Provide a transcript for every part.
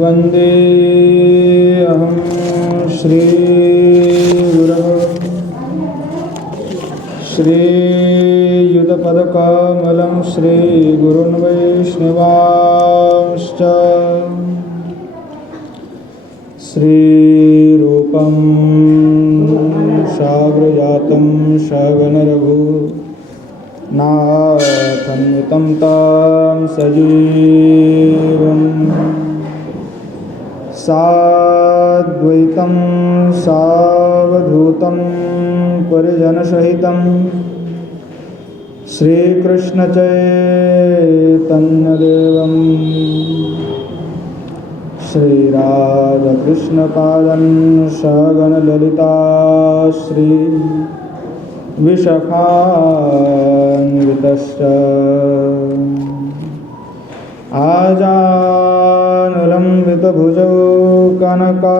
वन्दे अहं श्रीगुरः श्रीयुतपदकमलं श्रीगुरुन् वैष्णवांश्च श्रीरूपं साग्रजातं सगणरघुनाथं तं सजीवं साद्वैतं सावधूतं परिजनसहितं श्रीकृष्णचैतन्यदेवं श्रीराधाकृष्णपादं सगणललिता श्रीविशाखान्वितश्च आजानुलम्बितभुजौ कनकावदातौ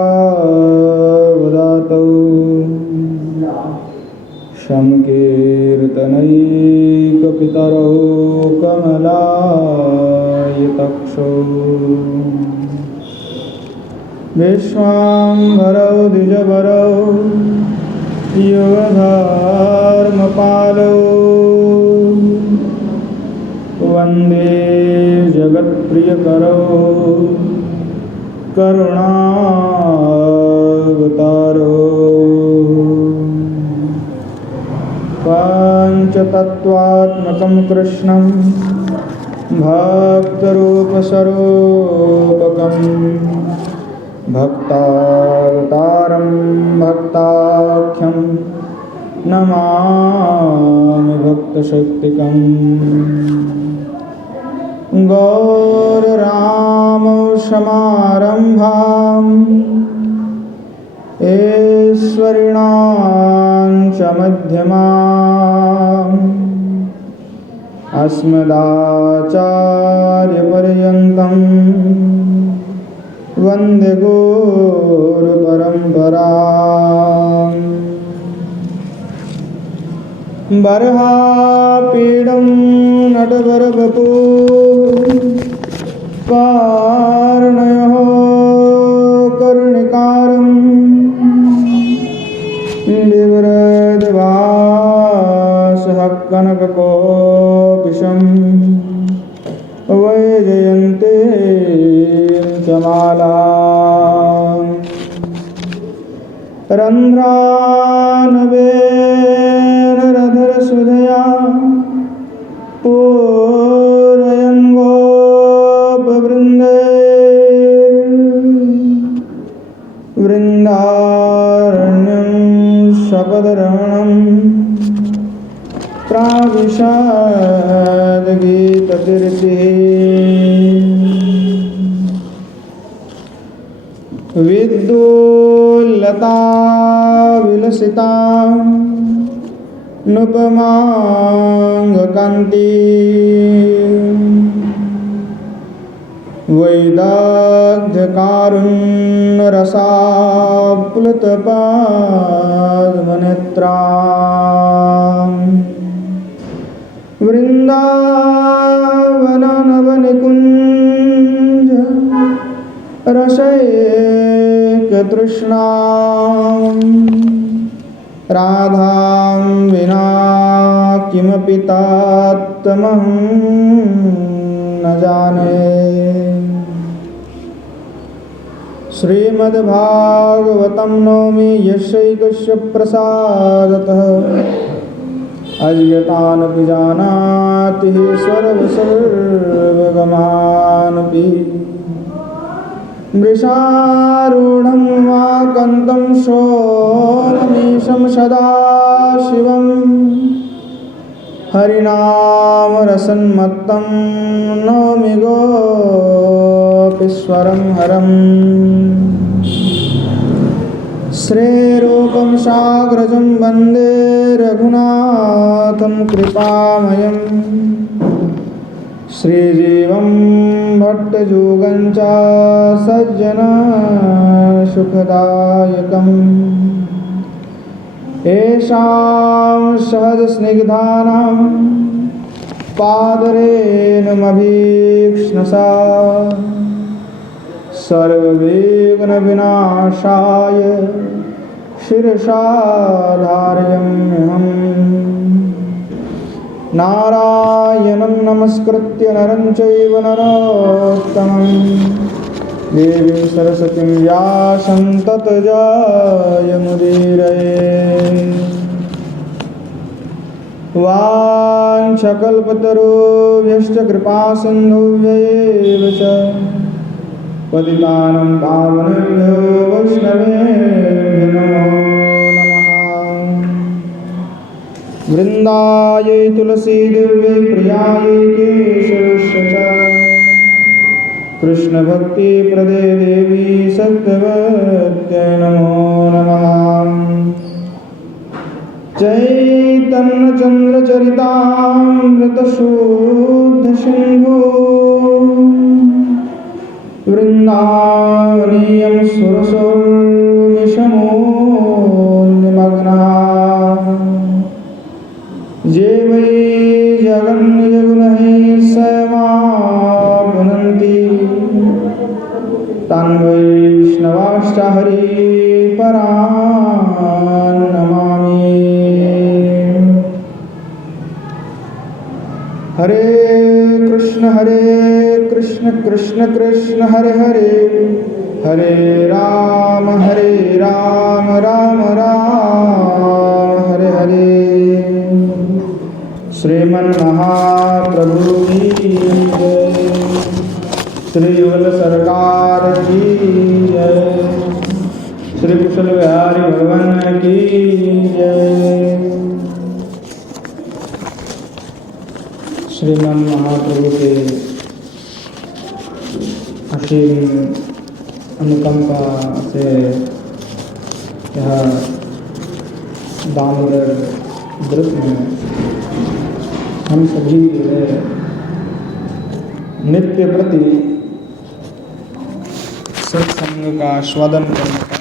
संकीर्तनैकपितरौ कमलायताक्षौ विश्वाम्भरौ द्विजवरौ युगधर्मपालौ वन्दे जगत्प्रियकरौ करुणावतारौ पञ्चतत्त्वात्मकं कृष्णं भक्तरूपस्वरूपकं भक्तावतारं भक्ताख्यं नमामि भक्तशक्तिकम् गौररामसमारम्भाम् ईश्वरिणां च मध्यमाम् अस्मदाचार्यपर्यन्तं वन्दे गुरुपरम्पराम् बर्हापीडं नटवरवपु कार्णयोः कर्णिकारं बिभ्रद्भासः कनककोटिशं वैजयन्तीं च मालाम् रन्ध्रानवेनरधरसुधया पूरयन् गोपवृन्दे वृन्दारण्यं शपदरमणं प्राविशद्गीतकीर्तिः विद्युल्लता विलसिता नुपमाङ्गकान्ति वैदग्ध्यकारुण्यरसाप्लुतपादमनेत्रा वृन्दावननवनिकुञ्ज रसैकतृष्णा राधां विना किमपि तात्तमहं न जाने। श्रीमद्भागवतं नौमि यस्यैकस्य प्रसादतः अज्ञातानपि जानाति सर्वगमानपि मृषारूढं वाकन्तं शोणमीशं सदा शिवं हरिनामरसन्मत्तं नौमि गोपीश्वरं हरम् श्रीरूपं साग्रजं वन्दे रघुनाथं कृपामयम् श्रीजीवं भट्टयोगं च सज्जनसुखदायकम् येषां सहजस्निग्धानां पादरेणुमभीक्ष्णसा सर्वविघ्नविनाशाय शिरसा धारयाम्यहम्। नारायणं नमस्कृत्य नरं चैव नरोत्तमं देवीं सरस्वतीं व्यासं ततो जयमुदीरये। वाञ्छकल्पतरुभ्यश्च कृपासिन्धुभ्यैव च पतितानं पावनेभ्यो वैष्णवेभ्यो नमो नमः। वृन्दायै तुलसीदेव्यै प्रियायै केशवस्य च कृष्णभक्तिप्रदे देवी सत्यवत्यै नमो नमः। चैतन्यचन्द्रचरितामृतशुद्धसिन्धु वृन्दावनीयं सुरसोन्निमग्नाः ये वै जगन्निजगुणैः सेवापुनन्ति तान् वैष्णवांश्च हरिपरान् नमामि। हरे कृष्ण कृष्ण कृष्ण हरे हरे, हरे राम राम राम हरे हरे। श्रीमन्महाप्रभु की जय, श्री युगल सरकार की जय, श्री कुशल बिहारी भगवान की जय। श्रीमान महाप्रभु के असीम अनुकंपा से यह दामोदर व्रत में हम सभी नित्य प्रति सत्संग का स्वादन करने का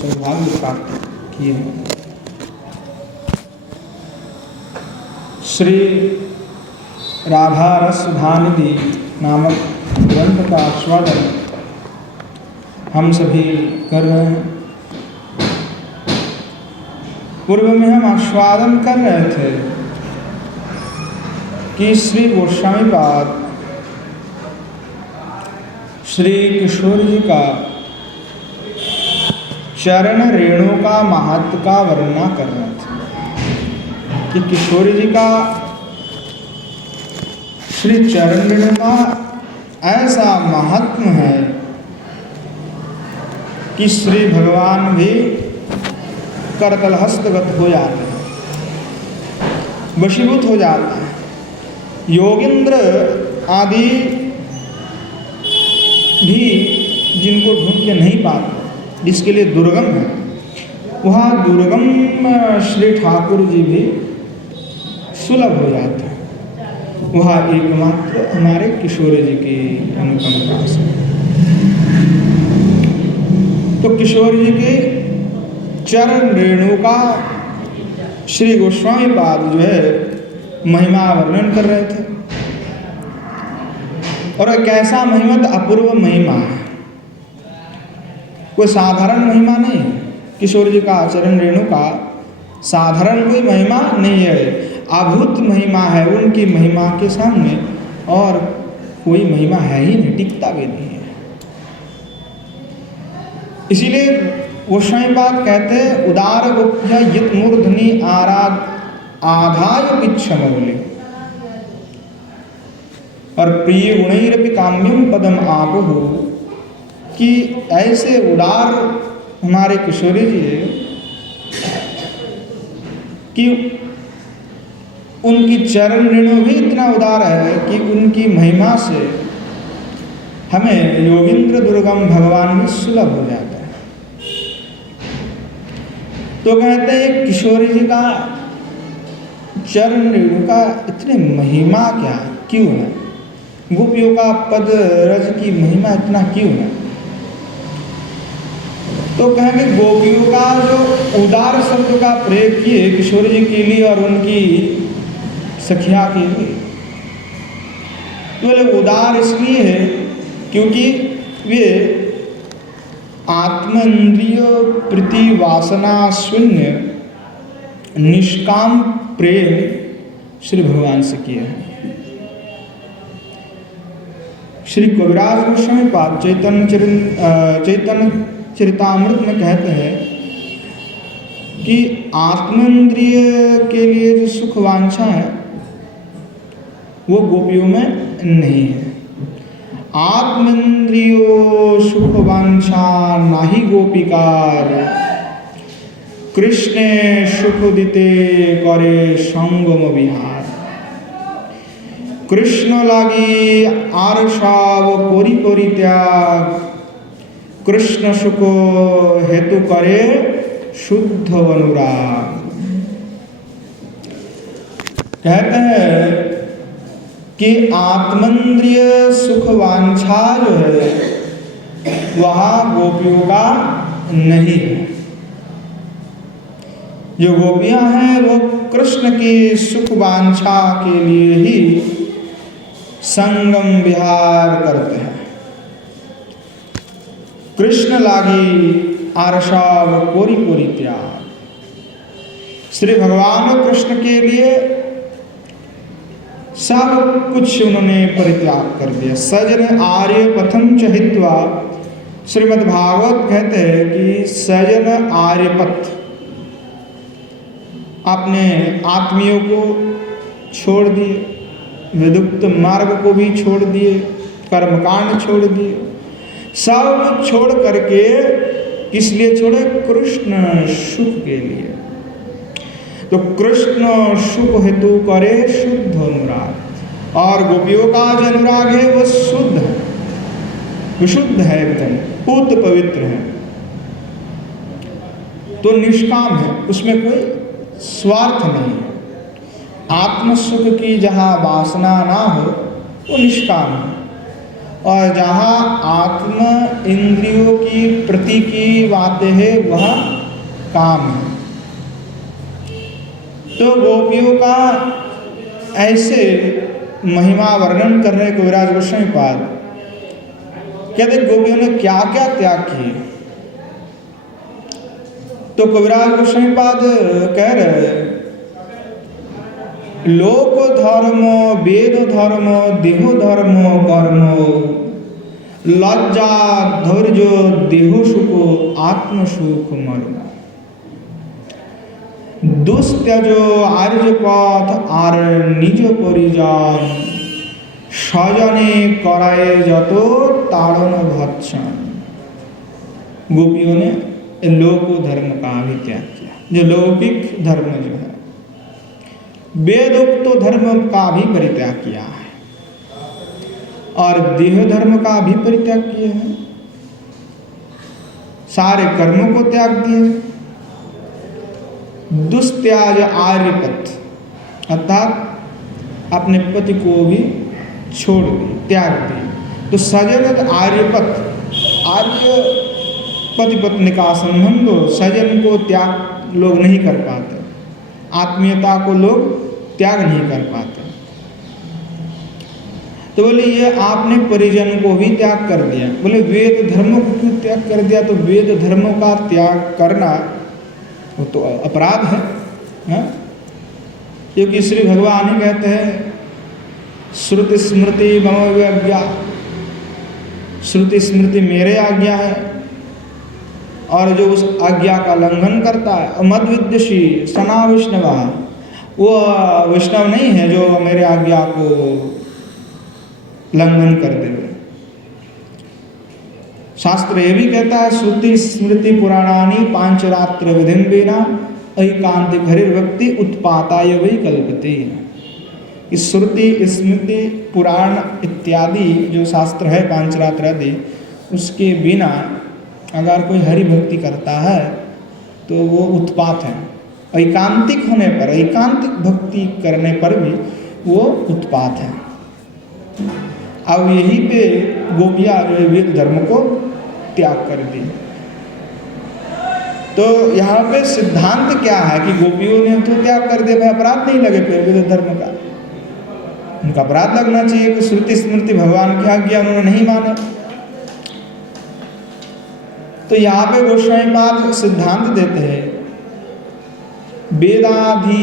सौभाग्य प्राप्त किए हैं। श्री राधा रस सुधानिधि नामक ग्रंथ का आस्वादन हम सभी कर रहे हैं। पूर्व में हम आस्वादन कर रहे थे कि श्री गोस्वामीपाद श्री किशोर जी का चरण रेणु का महत्व का वर्णना कर रहे थे कि किशोर जी का श्री चरण रेणु का ऐसा महत्व है कि श्री भगवान भी करतल हस्तगत हो जाते हैं, वशीभूत हो जाते हैं। योगेंद्र आदि भी जिनको ढूंढ के नहीं पाते, जिसके लिए दुर्गम है, वहाँ दुर्गम श्री ठाकुर जी भी सुलभ हो जाते हैं। वहाँ एकमात्र हमारे किशोर जी की अनुकंपा से। तो किशोर जी के चरण रेणु का श्री गोस्वामीपाद जो है महिमा वर्णन कर रहे थे, और एक ऐसा महिमा तो अपूर्व महिमा है, कोई साधारण महिमा नहीं है। किशोर जी का चरण रेणु का साधारण कोई महिमा नहीं है, अभूत महिमा है। उनकी महिमा के सामने और कोई महिमा है ही नहीं, टिकता भी नहीं है। इसीलिए गोस्वामीपाद कहते हैं उदार गुप्त यत मूर्धनि आराध आधाय पिच्छमौली, और प्रिय गुणैरपि काम्यम पदम आपहु, कि ऐसे उदार हमारे किशोरी जी है कि उनकी चरण रेणु भी इतना उदार है कि उनकी महिमा से हमें योगेंद्र दुर्गम भगवान भी सुलभ हो जाता है। तो कहते हैं किशोरी जी का चरण रेणु का इतनी महिमा क्या क्यों है, गोपियों का पद रज की महिमा इतना क्यों है। तो कहेंगे गोपियों का जो उदार शब्द का प्रयोग किए किशोर जी के लिए और उनकी सखिया के लिए, तो बोले उदार इसलिए है क्योंकि वे आत्मेंद्रिय प्रीति वासना शून्य निष्काम प्रेम श्री भगवान से किए हैं। श्री कविराज गोस्वामी पाद चैतन्य चरितामृत में कहते हैं कि आत्मेंद्रिय के लिए जो सुख वांछा है वो गोपियों में नहीं है। आत्मेंद्रियो सुख वांछा नाही गोपिकार, कृष्णे सुख दिते करे संगम विहार। कृष्ण लागी आर सब कोरी परित्याग, कृष्ण सुख हेतु करे शुद्ध अनुराग। कहते हैं कि आत्मेंद्रिय सुख वांछा जो है वह गोपियों का नहीं है। जो गोपियां हैं वो कृष्ण की सुख वांछा के लिए ही संगम विहार करते हैं। कृष्ण लागी आरसाव कोरी कोरी त्याग। श्री भगवान कृष्ण के लिए सब कुछ उन्होंने परित्याग कर दिया। सजन आर्य पथम चहित्वा, श्रीमद् भागवत कहते हैं कि सजन आर्यपथ, अपने आत्मियों को छोड़ दिए, विदुक्त मार्ग को भी छोड़ दिए, कर्मकांड छोड़ दिए, सब कुछ छोड़ करके किस लिए छोड़े? कृष्ण सुख के लिए। तो कृष्ण सुख हेतु करे शुद्ध अनुराग। और गोपियों का जो अनुराग है वो शुद्ध है, विशुद्ध है, एकदम पूत पवित्र है। तो निष्काम है, उसमें कोई स्वार्थ नहीं है। आत्म सुख की जहाँ वासना ना हो वो निष्काम है, और जहाँ आत्म इंद्रियों की प्रति की बातें है वह काम है। तो गोपियों का ऐसे महिमा वर्णन कर रहे कविराज गोस्वामी पाद। कहते गोपियों ने क्या क्या त्याग किए। तो कविराज गोस्वामी पाद कह रहे लोक धर्म वेद धर्म देह धर्म कर्म, लज्जा धैर्य देह सुख आत्म सुख मर्म। दुस्त्यजो आर्य पथ आर निज परिजन, सजने कराए जतो ताड़न भत्सन। गोपियों ने लोक धर्म का भी त्याग किया, जो लौकिक धर्म जो है, वेदोक्त धर्म का भी परित्याग किया है, और देह धर्म का भी परित्याग किए हैं। सारे कर्मों को त्याग दिए। दुस्त्याज आर्यपथ, अर्थात अपने पति को भी छोड़ दी, त्याग दी। तो सजन आर्यपथ, आर्य पति पत्नी का संबंध, सजन को त्याग लोग नहीं कर पाते, आत्मीयता को लोग त्याग नहीं कर पाते। तो बोले ये आपने परिजन को भी त्याग कर दिया। बोले वेद धर्मों को क्यों त्याग कर दिया? तो वेद धर्मों का त्याग करना वो तो अपराध है, क्योंकि श्री भगवान ही कहते हैं श्रुति स्मृति मम आज्ञा, श्रुति स्मृति मेरे आज्ञा है, और जो उस आज्ञा का उल्लंघन करता है मद्विद्यशी सना वैष्णवा, वो वैष्णव नहीं है जो मेरे आज्ञा को उल्लंघन कर दे। शास्त्र ये भी कहता है श्रुति स्मृति पुराणानि पांचरात्र विधिं विना ऐकांतिक हरिर्भक्ति उत्पाताय वै कल्पते। इस श्रुति स्मृति पुराण इत्यादि जो शास्त्र है पांचरात्र आदि, उसके बिना अगर कोई हरि भक्ति करता है तो वो उत्पात है। ऐकांतिक होने पर, ऐकांतिक भक्ति करने पर भी वो उत्पात है। अब यहीं पे गोपियाँ जो वेद धर्म को त्याग कर दी। तो यहाँ पे सिद्धांत क्या है कि गोपियों ने तो त्याग कर दिया, भाई अपराध नहीं लगे फिर वेद धर्म का, उनका अपराध लगना चाहिए कि श्रुति स्मृति भगवान की आज्ञा उन्होंने नहीं माना। तो यहाँ पे गोस्वामीपाद सिद्धांत देते हैं, वेदाधि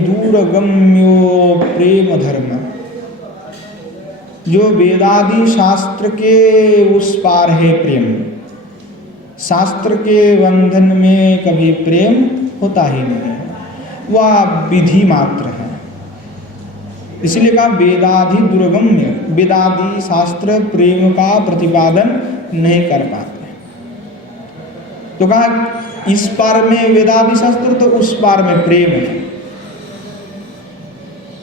दूरगम्यो प्रेम धर्म, जो वेदादि शास्त्र के उस पार है प्रेम, शास्त्र के बंधन में कभी प्रेम होता ही नहीं, वह विधि मात्र है। इसलिए कहा वेदाधि दुर्गम्य, वेदादि शास्त्र प्रेम का प्रतिपादन नहीं कर पाते। तो कहा इस पार में वेदादि शास्त्र तो उस पार में प्रेम है।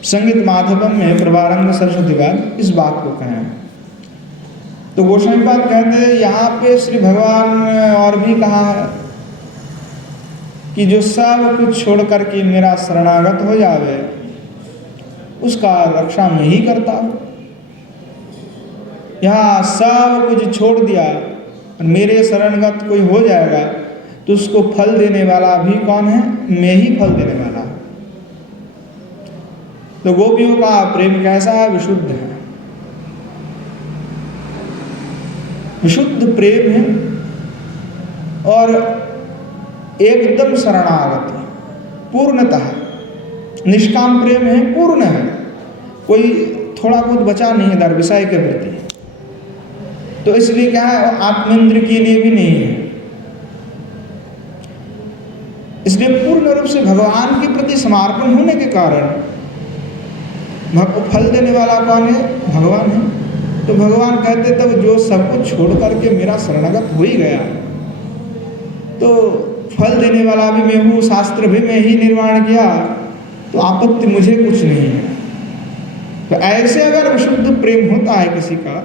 संगीत माधवम में प्रभारंग सरस्वतीवाद इस बात को कहें। तो गोस्वामीपाद कहते हैं यहाँ पे श्री भगवान और भी कहा है कि जो सब कुछ छोड़ करके मेरा शरणागत हो जावे उसका रक्षा मैं ही करता हूँ। यहाँ सब कुछ छोड़ दिया और मेरे शरणगत कोई हो जाएगा तो उसको फल देने वाला भी कौन है? मैं ही फल देने वाला हूँ। तो गोपियों का प्रेम कैसा है? विशुद्ध है, विशुद्ध प्रेम है और एकदम शरणागत है, पूर्णतः निष्काम प्रेम है, पूर्ण है, कोई थोड़ा बहुत बचा नहीं है दर विषय के प्रति। तो इसलिए क्या है, आत्मेंद्र के लिए भी नहीं है। इसलिए पूर्ण रूप से भगवान के प्रति समर्पण होने के कारण फल देने वाला कौन है? भगवान है। तो भगवान कहते तब जो सब कुछ छोड़ करके मेरा शरणागत हो ही गया तो फल देने वाला भी मैं हूँ, शास्त्र भी मैं ही निर्माण किया, तो आपत्ति मुझे कुछ नहीं है। तो ऐसे अगर विशुद्ध प्रेम होता है किसी का,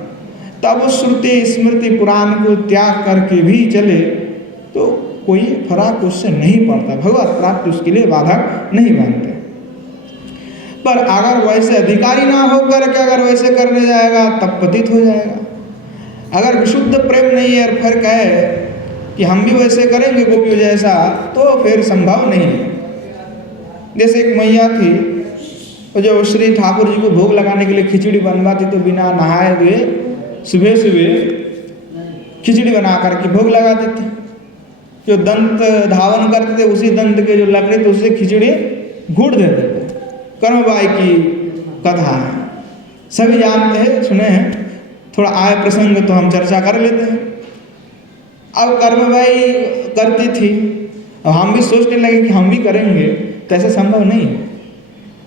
तब वो श्रुति स्मृति पुराण को त्याग करके भी चले तो कोई फर्क उससे नहीं पड़ता, भगवत प्राप्ति उसके लिए बाधक नहीं बनते। पर अगर वैसे अधिकारी ना होकर के अगर वैसे करने जाएगा तब पतित हो जाएगा। अगर विशुद्ध प्रेम नहीं है और फिर कहे कि हम भी वैसे करेंगे गोपियों जैसा, तो फिर संभव नहीं है। जैसे एक मैया थी तो जो श्री ठाकुर जी को भोग लगाने के लिए खिचड़ी बनवाती तो बिना नहाए हुए सुबह सुबह खिचड़ी बना करके भोग लगाते थे। जो दंत धावन करते थे उसी दंत के जो लकड़ी थे उससे खिचड़ी घूट देते थे। कर्मबाई की कथा है, सभी जानते हैं, सुने हैं, थोड़ा आए प्रसंग तो हम चर्चा कर लेते हैं। अब कर्मबाई करती थी, अब हम भी सोचने लगे कि हम भी करेंगे, तो ऐसा संभव नहीं है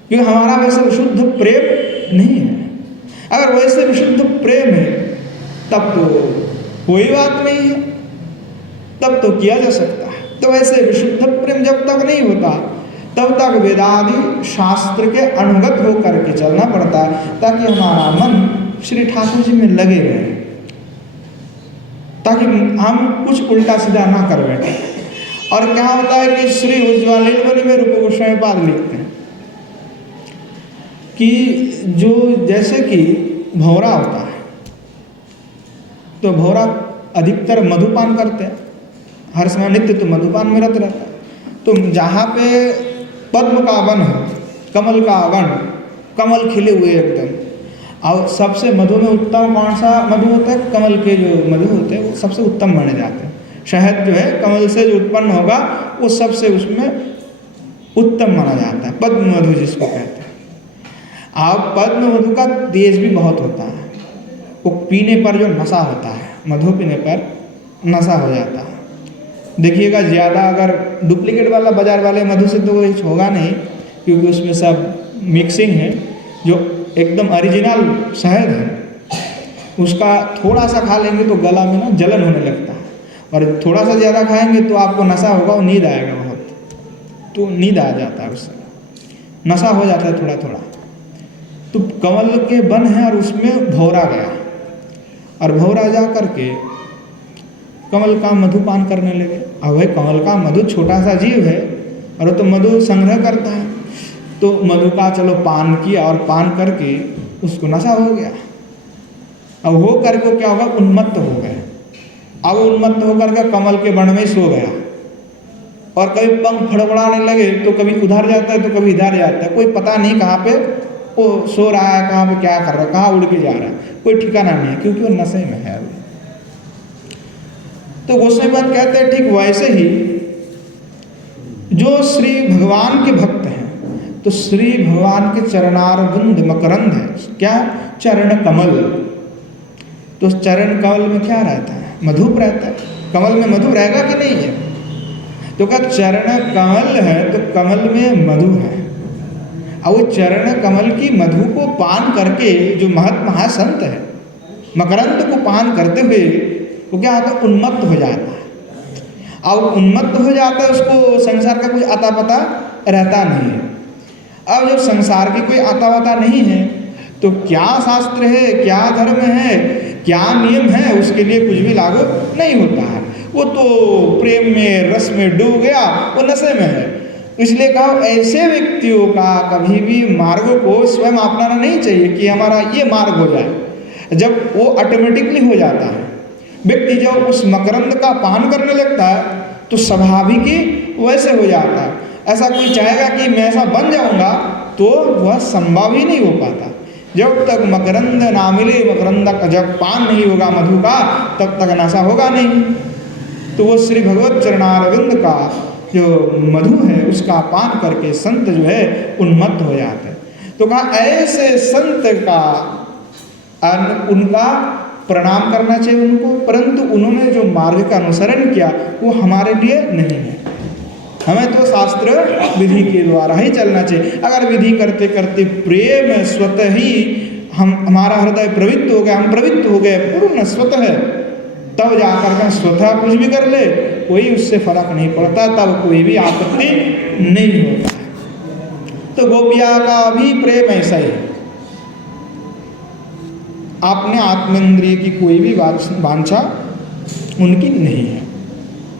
क्योंकि हमारा वैसे विशुद्ध प्रेम नहीं है। अगर वैसे विशुद्ध प्रेम है तब तो कोई बात नहीं है, तब तो किया जा सकता है। तो वैसे विशुद्ध प्रेम जब तक नहीं होता तब तक वेदादि शास्त्र के अनुगत होकर के चलना पड़ता है, ताकि हमारा मन श्री ठाकुर जी में लगे रहे, ताकि हम कुछ उल्टा सीधा ना कर बैठे। और क्या होता है कि श्री उज्ज्वल लीलमणि में रूप गोस्वामीपाद लिखते हैं कि जो जैसे कि भौरा होता है तो भौरा अधिकतर मधुपान करते हैं, हर समय नित्य तो मधुपान में रत रहता है। तो जहाँ पे पद्म का वन है, कमल का वन, कमल खिले हुए एकदम, और सबसे मधु में उत्तम कौन सा मधु होता है? कमल के जो मधु होते हैं वो सबसे उत्तम माने जाते हैं। शहद जो है कमल से जो उत्पन्न होगा वो सबसे उसमें उत्तम माना जाता है, पद्म मधु जिसको कहते हैं। अब पद्म मधु का तेज भी बहुत होता है, वो पीने पर जो नशा होता है, मधु पीने पर नशा हो जाता है। देखिएगा ज़्यादा अगर डुप्लीकेट वाला बाजार वाले मधु से तो कुछ होगा नहीं, क्योंकि उसमें सब मिक्सिंग है। जो एकदम ओरिजिनल शहद है उसका थोड़ा सा खा लेंगे तो गला में ना जलन होने लगता है, और थोड़ा सा ज़्यादा खाएंगे तो आपको नशा होगा और नींद आएगा बहुत, तो नींद आ जाता है, उससे नशा हो जाता है थोड़ा थोड़ा। तो कमल के वन है और उसमें भौरा गया, और भौरा जा करके कमल का मधुपान करने लगे। अब भाई कमल का मधु छोटा सा जीव है और वो तो मधु संग्रह करता है, तो मधु का चलो पान किया और पान करके उसको नशा हो गया। अब हो करके क्या होगा? उन्मत्त हो गए। अब उन्मत्त होकर के कमल के वन में सो गया, और कभी पंख फड़फड़ाने लगे तो कभी उधर जाता है तो कभी इधर जाता है, कोई पता नहीं कहाँ पे वो सो रहा है, कहाँ पे क्या कर रहा है, कहाँ उड़ के जा रहा है, कोई ठिकाना नहीं है, क्योंकि वो नशे में है अभी। तो गोस्वामी पाद कहते हैं ठीक वैसे ही जो श्री भगवान के भक्त हैं, तो श्री भगवान के चरणारविंद मकरंद है, क्या चरण कमल। तो चरण कमल में क्या रहता है? मधुप रहता है। कमल में मधु रहेगा कि नहीं है? तो क्या चरण कमल है तो कमल में मधु है, और वो चरण कमल की मधु को पान करके जो महासंत है, मकरंद को पान करते हुए वो क्या होता है? उन्मत्त हो जाता है। और उन्मत्त हो जाता है, उसको संसार का कोई अता पता रहता नहीं है। अब जब संसार की कोई अता पता नहीं है तो क्या शास्त्र है, क्या धर्म है, क्या नियम है, उसके लिए कुछ भी लागू नहीं होता है। वो तो प्रेम में रस में डूब गया, वो नशे में है। इसलिए कहा ऐसे व्यक्तियों का कभी भी मार्ग को स्वयं अपनाना नहीं चाहिए कि हमारा ये मार्ग हो जाए। जब वो ऑटोमेटिकली हो जाता है, व्यक्ति जब उस मकरंद का पान करने लगता है तो स्वाभाविक ही वैसे हो जाता है। ऐसा कोई चाहेगा कि मैं ऐसा बन जाऊंगा तो वह संभव ही नहीं हो पाता। जब तक मकरंद ना मिले, मकरंद का जब पान नहीं होगा मधु का, तब तक नशा होगा नहीं। तो वो श्री भगवत चरणारविंद का जो मधु है उसका पान करके संत जो है उन्मत्त हो जाते हैं। तो कहा ऐसे संत का उनका प्रणाम करना चाहिए उनको, परंतु उन्होंने जो मार्ग का अनुसरण किया वो हमारे लिए नहीं है। हमें तो शास्त्र विधि के द्वारा ही चलना चाहिए। अगर विधि करते करते प्रेम स्वतः ही हमारा हृदय प्रवृत्त हो गया, हम प्रवृत्त हो गए पूर्ण स्वतः, तब जाकर के स्वतः कुछ भी कर ले कोई उससे फर्क नहीं पड़ता, तब कोई भी आपत्ति नहीं होता। तो गोपिया का भी प्रेम ऐसा ही, आपने आत्मेंद्रिय की कोई भी वांछा उनकी नहीं है।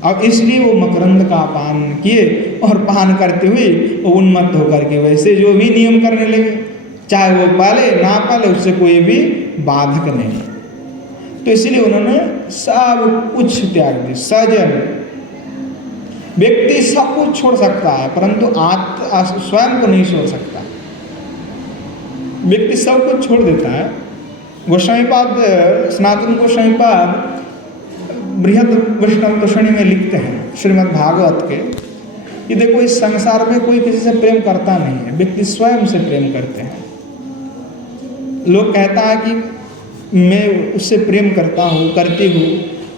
अब इसलिए वो मकरंद का पान किए और पान करते हुए वो उन्मत्त होकर के वैसे जो भी नियम करने लगे, चाहे वो पाले ना पाले उससे कोई भी बाधक नहीं। तो इसलिए उन्होंने सब कुछ त्याग दिया। सजन व्यक्ति सब कुछ छोड़ सकता है परंतु स्वयं को नहीं छोड़ सकता। व्यक्ति सब कुछ छोड़ देता है। गोस्वामीपाद, सनातन गोस्वामीपाद बृहद वैष्णव दर्शनी में लिखते हैं श्रीमद् भागवत के कि देखो इस संसार में कोई किसी से प्रेम करता नहीं है, व्यक्ति स्वयं से प्रेम करते हैं। लोग कहता है कि मैं उससे प्रेम करता हूँ, करती हूँ,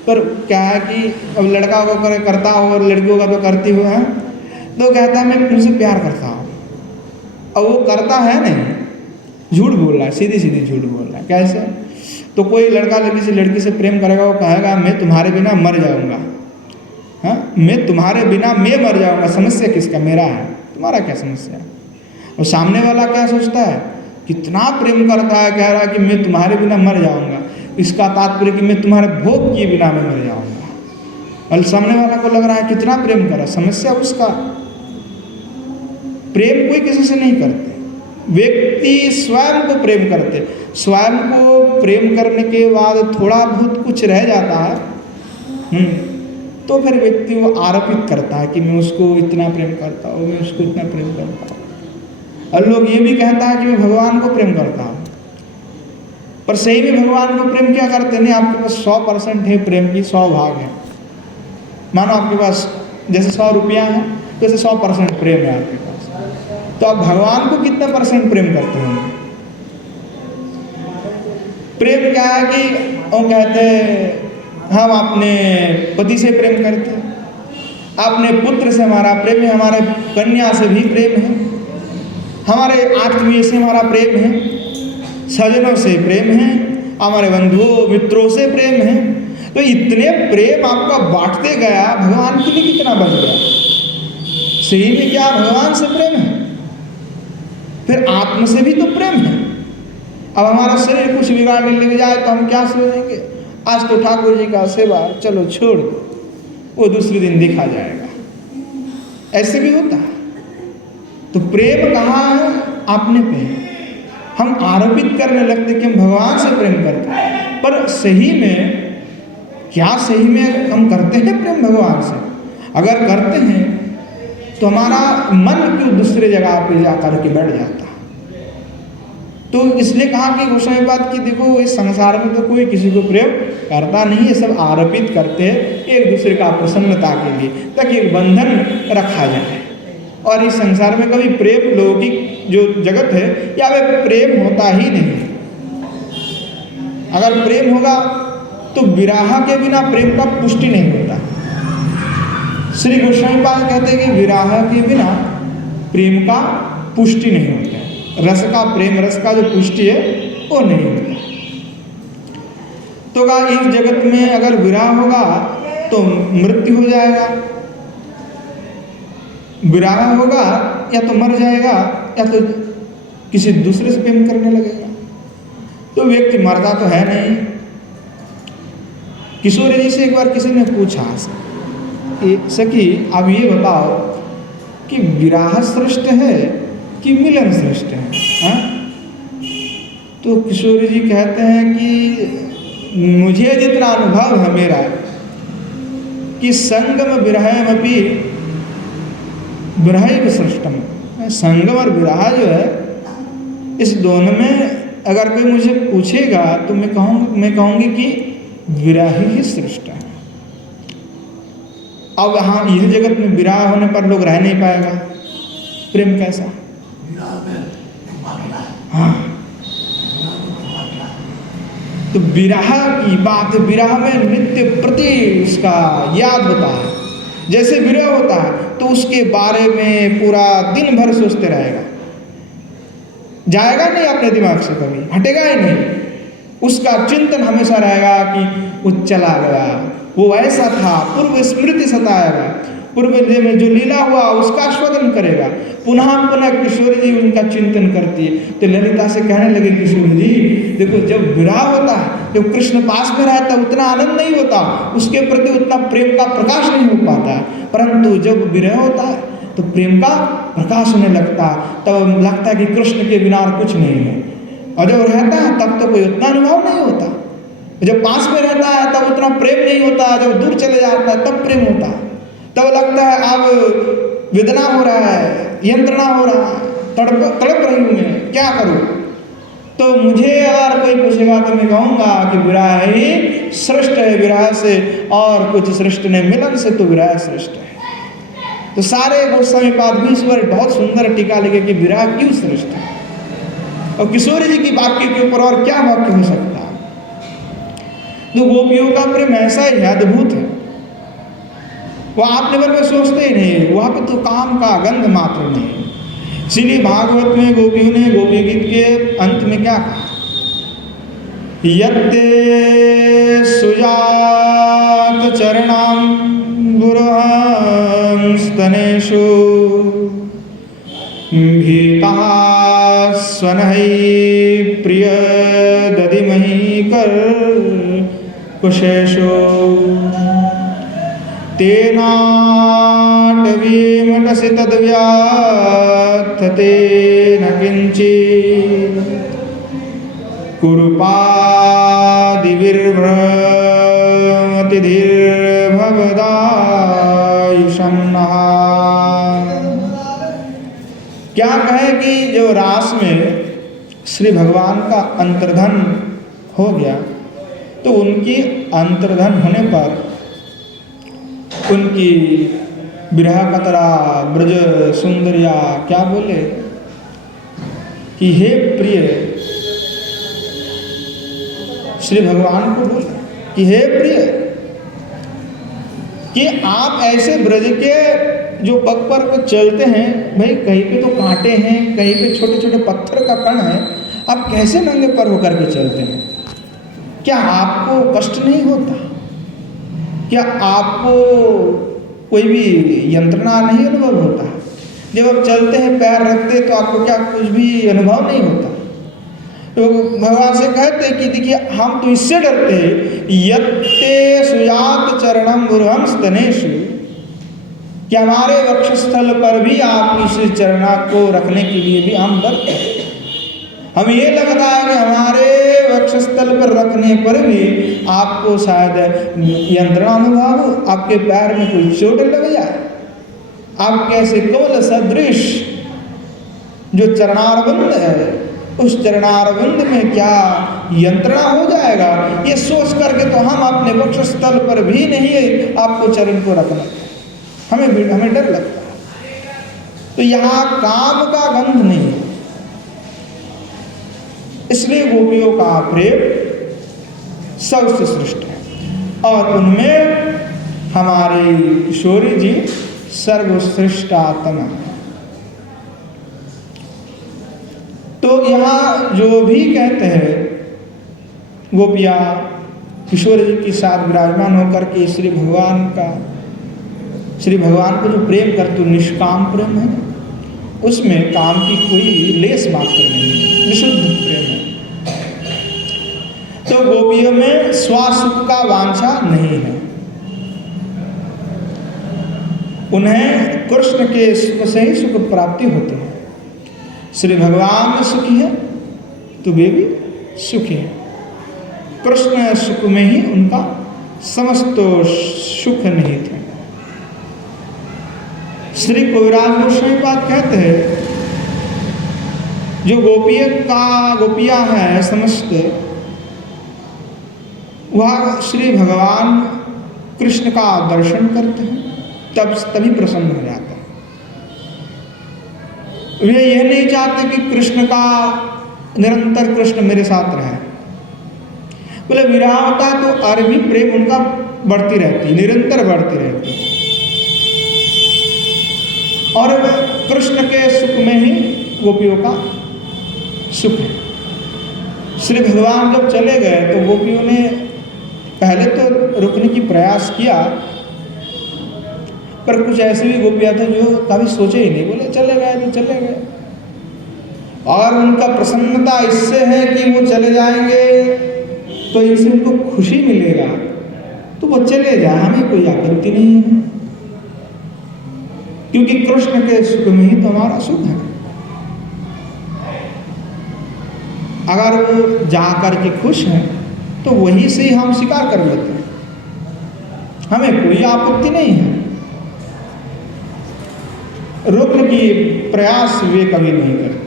पर क्या है कि अब लड़का होगा करता हो और लड़की होगा तो करती हो है, तो कहता है मैं तुमसे प्यार करता हूँ, और वो करता है नहीं, झूठ बोल रहा है, सीधी सीधी झूठ बोल रहा है। कैसे? तो कोई लड़का लड़की से प्रेम करेगा, वो कहेगा मैं तुम्हारे बिना मर जाऊंगा, हाँ मैं तुम्हारे बिना मैं मर जाऊंगा। समस्या किसका? मेरा है, तुम्हारा क्या समस्या है? और सामने वाला क्या सोचता है? कितना प्रेम करता है, कह रहा है कि मैं तुम्हारे बिना मर जाऊंगा, इसका तात्पर्य कि मैं तुम्हारे भोग किए बिना मैं मर जाऊंगा। और सामने वाला को लग रहा है कितना प्रेम करा, समस्या उसका। प्रेम कोई किसी से नहीं करते, व्यक्ति स्वयं को प्रेम करते। स्वयं को प्रेम करने के बाद थोड़ा बहुत कुछ रह जाता है, तो फिर व्यक्ति वो आरोपित करता है कि मैं उसको इतना प्रेम करता हूँ, मैं उसको इतना प्रेम करता हूँ। और लोग ये भी कहता है कि मैं भगवान को प्रेम करता हूँ, पर सही में भगवान को प्रेम क्या करते नहीं। आपके पास 100% है प्रेम की, 100 भाग है। मानो आपके पास जैसे 100 रुपया है तो जैसे 100% प्रेम है आपके पास, तो आप भगवान को कितना % प्रेम करते होंगे? प्रेम क्या है कि वो कहते हम अपने पति से प्रेम करते हैं, अपने पुत्र से हमारा प्रेम है, हमारे कन्या से भी प्रेम है, हमारे आत्मीय से हमारा प्रेम है, सजनों से प्रेम है, हमारे बंधुओं मित्रों से प्रेम है। तो इतने प्रेम आपका बांटते गया, भगवान के लिए कितना बच गया? सही में क्या भगवान से प्रेम है? फिर आत्म से भी तो प्रेम है। अब हमारा शरीर कुछ बिगाड़ने लग जाए तो हम क्या सोचेंगे? आज तो ठाकुर जी का सेवा, चलो छोड़ दो, वो दूसरे दिन देखा जाएगा। ऐसे भी होता है। तो प्रेम कहाँ है? अपने पे है। हम आरोपित करने लगते कि हम भगवान से प्रेम करते हैं, पर सही में क्या सही में हम करते हैं प्रेम भगवान से? अगर करते हैं तो हमारा मन क्यों दूसरे जगह पे जा कर के बैठ जाता है? तो इसलिए कहा कि गोस्वामी पाद कि देखो इस संसार में तो कोई किसी को प्रेम करता नहीं है, सब आरोपित करते हैं एक दूसरे का प्रसन्नता के लिए, ताकि एक बंधन रखा जाए। और इस संसार में कभी प्रेम, लौकिक जो जगत है या वे प्रेम होता ही नहीं। अगर प्रेम होगा तो विराह के बिना प्रेम का पुष्टि नहीं होता। श्री गोस्वामी पाद कहते हैं कि विराह के बिना प्रेम का पुष्टि नहीं होता है। रस का, प्रेम रस का जो पुष्टि है वो नहीं होता। तो कहा इस जगत में अगर विराह होगा तो मृत्यु हो जाएगा, विराह होगा या तो मर जाएगा या तो किसी दूसरे से प्रेम करने लगेगा। तो व्यक्ति मरता तो है नहीं। किशोर जी से एक बार किसी ने पूछा, सखी आप ये बताओ कि विराह श्रेष्ठ है कि मिलन श्रेष्ठ है? हाँ? तो किशोर जी कहते हैं कि मुझे जितना अनुभव है मेरा कि संगम विरहमपि विरहैव श्रेष्ठम, संगम और विरह जो है इस दोनों में अगर कोई मुझे पूछेगा तो मैं कहूँगी कि विरह ही श्रेष्ठ है। अब हाँ, यह जगत में विरह होने पर लोग रह नहीं पाएगा, प्रेम कैसा? हाँ, तो विरह की बात, विरह में नित्य प्रति उसका याद होता है। जैसे विरह होता है तो उसके बारे में पूरा दिन भर सोचते रहेगा, जाएगा नहीं अपने दिमाग से, कभी हटेगा ही नहीं। उसका चिंतन हमेशा रहेगा कि वो चला गया, वो ऐसा था, पूर्व स्मृति सताएगा, पूर्व में जो लीला हुआ उसका आस्वादन करेगा। पुनः पुनः किशोर जी उनका चिंतन करती है। तो ललिता से कहने लगे, किशोर जी देखो, जब विरह होता है, जब कृष्ण पास में रहता है उतना आनंद नहीं होता, उसके प्रति उतना प्रेम का प्रकाश नहीं हो पाता, परंतु जब विरह होता है तो प्रेम का प्रकाश होने लगता, तब लगता है कि कृष्ण के बिना और कुछ नहीं है। और जब रहता है तब तो कोई उतना अनुभव नहीं होता, जब पास में रहता है तब उतना प्रेम नहीं होता, जब दूर चले जाता है तब प्रेम होता है। तब लगता है अब वेदना हो रहा है, यंत्रणा हो रहा है, तड़प रही हूँ मैं, क्या करूँ? तो मुझे अगर कोई पूछेगा तो मैं कहूँगा कि विरह ही श्रेष्ठ है, विरह से और कुछ श्रेष्ठ नहीं, मिलन से तो विरह श्रेष्ठ है। तो सारे गोस्वामी पाद भी इस पर बहुत सुंदर टीका लगे कि विरह क्यों श्रेष्ठ है। और किशोर जी की वाक्य के ऊपर और क्या वाक्य हो सकता है? तो गोपियों का प्रेम ऐसा ही है, अद्भुत है। वो आप लेवल में सोचते ही नहीं, वहाँ पे तो काम का गंध मात्र नहीं। इसीलिए भागवत में गोपियों ने गोपी गीत के अंत में क्या कहा? यत्ते सुजात चरणाम गुरुहं स्तनेषु भीता स्वनहि प्रिय दधिमहि कर कुशेषु तेनाटवीमटसि तद्व्याथते न किंचित् कुरूपादिभिर्भ्रमतिधिर्भवदायुषं नः। क्या कहे कि जो रास में श्री भगवान का अंतर्धन हो गया तो उनकी अंतर्धन होने पर उनकी विरह कतरा ब्रज सुंदरिया क्या बोले कि हे प्रिय, श्री भगवान को बोले कि हे प्रिय, कि आप ऐसे ब्रज के जो पग पर चलते हैं, भाई कहीं पे तो कांटे हैं, कहीं पे छोटे छोटे पत्थर का कण है, आप कैसे नंगे पर होकर के चलते हैं? क्या आपको कष्ट नहीं होता? क्या आपको कोई भी यंत्रणा नहीं अनुभव होता? जब आप चलते हैं, पैर रखते हैं, तो आपको क्या कुछ भी अनुभव नहीं होता? तो भगवान से कहते कि देखिए हम तो इससे डरते हैं, यत्ते सुजात चरणम गुरुहं स्तनेषु, कि हमारे वक्षस्थल पर भी आपकी श्री चरणा को रखने के लिए भी हम डरते हैं। हम ये लगता है कि हमारे वक्षस्थल पर रखने पर भी आपको शायद यंत्रणा अनुभव हो, आपके पैर में कोई चोट लग जाए। आप कैसे कमल सदृश जो चरणारविंद है उस चरणारविंद में क्या यंत्रणा हो जाएगा, ये सोच करके तो हम अपने वक्षस्थल पर भी नहीं आपको चरण को रखना, हमें डर लगता है। तो यहाँ काम का गंध नहीं है, इसलिए गोपियों का प्रेम सबसे श्रेष्ठ है और उनमें हमारे किशोरी जी सर्वश्रेष्ठतम है। तो यहाँ जो भी कहते हैं गोपियाँ किशोर जी के साथ विराजमान होकर के श्री भगवान को जो प्रेम करते निष्काम प्रेम है, उसमें काम की कोई लेस मात्र नहीं है, विशुद्ध प्रेम है। तो गोपियों में स्वसुख का वांछा नहीं है, उन्हें कृष्ण के सुख से ही सुख प्राप्ति होती है। श्री भगवान सुखी है तो वे भी सुखी है, कृष्ण सुख में ही उनका समस्त सुख निहित है। श्री कविराज गोस्वामी बात कहते हैं, जो गोपियाँ है समस्त, वह श्री भगवान कृष्ण का दर्शन करते हैं तभी प्रसन्न हो जाता है। वे यह नहीं चाहते कि कृष्ण का निरंतर कृष्ण मेरे साथ रहे, बोले विरह होता है तो और भी प्रेम उनका बढ़ती रहती, निरंतर बढ़ती रहती, और कृष्ण के सुख में ही गोपियों का सुख है। श्री भगवान जब चले गए तो गोपियों ने पहले तो रुकने की प्रयास किया, पर कुछ ऐसे भी गोपियाँ थे जो कभी सोचे ही नहीं, बोले चले गए तो चले गए, और उनका प्रसन्नता इससे है कि वो चले जाएंगे तो इनसे उनको खुशी मिलेगा, तो वो चले जाए, हमें कोई आपत्ति नहीं है, क्योंकि कृष्ण के सुख में ही तो हमारा सुख है। अगर वो जाकर के खुश हैं तो वहीं से ही हम स्वीकार कर लेते हैं, हमें कोई आपत्ति नहीं है, रोकने की प्रयास वे कभी नहीं करते।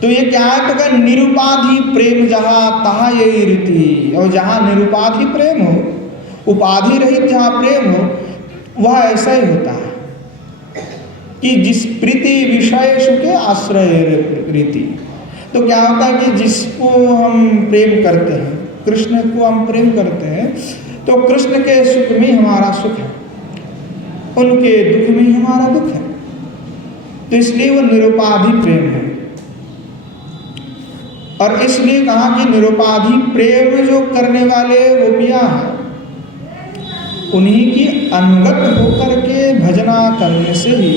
तो ये क्या है, तो क्या निरुपाधि प्रेम जहाँ तहाँ यही रीति, और जहाँ निरुपाधि प्रेम हो, उपाधि रहित जहाँ प्रेम हो, वह ऐसा ही होता है कि जिस प्रीति विषय सुखे आश्रय रीति। तो क्या होता है कि जिसको हम प्रेम करते हैं, कृष्ण को हम प्रेम करते हैं, तो कृष्ण के सुख में हमारा सुख है, उनके दुख में हमारा दुख है, तो इसलिए वो निरुपाधि प्रेम है। और इसलिए कहा कि निरुपाधि प्रेम जो करने वाले गोपियाँ हैं, उन्हीं की अनुगत होकर के भजना करने से ही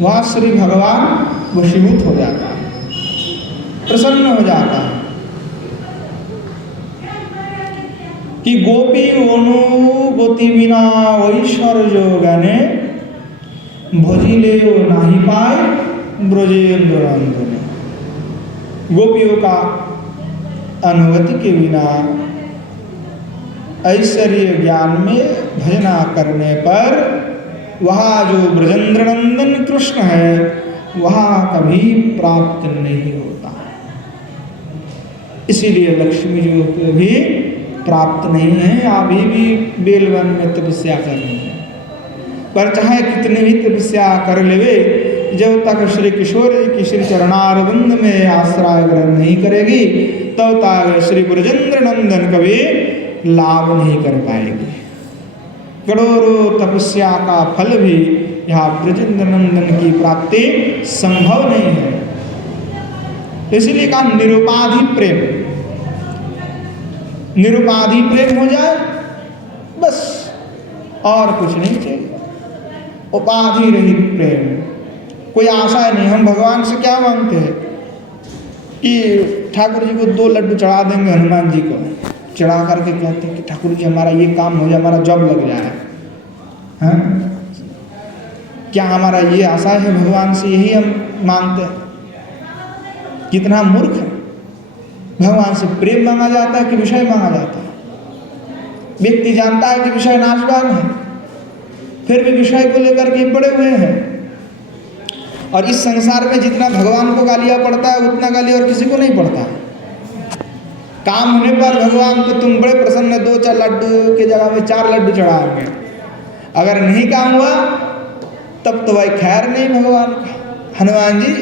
वह श्री भगवान वशीभूत हो जाता है, प्रसन्न हो जाता है कि गोपी अनुगति बिना ऐश्वर्य गणे भजिले नाही पाए ब्रजेंद्र अंधने। गोपियों का अनुगति के बिना ऐश्वर्य ज्ञान में भजना करने पर वहाँ जो ब्रजेंद्र नंदन कृष्ण है वहाँ कभी प्राप्त नहीं होता, इसीलिए लक्ष्मी जी को भी प्राप्त नहीं है, अभी भी बेलवन में तपस्या कर रहे हैं। पर चाहे कितने भी तपस्या कर लेवे, जब तक श्री किशोर की श्री चरणारविंद में आश्रय ग्रहण नहीं करेगी, तब तक श्री ब्रजेंद्र नंदन कभी लाभ नहीं कर पाएगी। करोड़ों तपस्या का फल भी यहाँ ब्रजेंद्र नंदन की प्राप्ति संभव नहीं है। इसलिए कहा निरुपाधि प्रेम, निरुपाधि प्रेम हो जाए बस, और कुछ नहीं चाहिए। उपाधि रहित प्रेम, कोई आशा नहीं। हम भगवान से क्या मांगते हैं कि ठाकुर जी को 2 लड्डू चढ़ा देंगे, हनुमान जी को चढ़ा करके कहते हैं कि ठाकुर जी हमारा ये काम हो जाए, हमारा जॉब लग जाए। हाँ, क्या हमारा ये आशा है भगवान से? यही हम मांगते हैं। कितना मूर्ख है, भगवान से प्रेम मांगा जाता है कि विषय मांगा जाता है। व्यक्ति जानता है कि विषय नाशवान है, फिर भी विषय को लेकर के पड़े हुए हैं। और इस संसार में जितना भगवान को गालियाँ पड़ता है उतना गाली और किसी को नहीं पड़ता। काम होने पर भगवान तो तुम बड़े प्रसन्न 2-4 लड्डू के जगह में 4 लड्डू चढ़ाएंगे, अगर नहीं काम हुआ तब तो भाई खैर नहीं भगवान का। हनुमान जी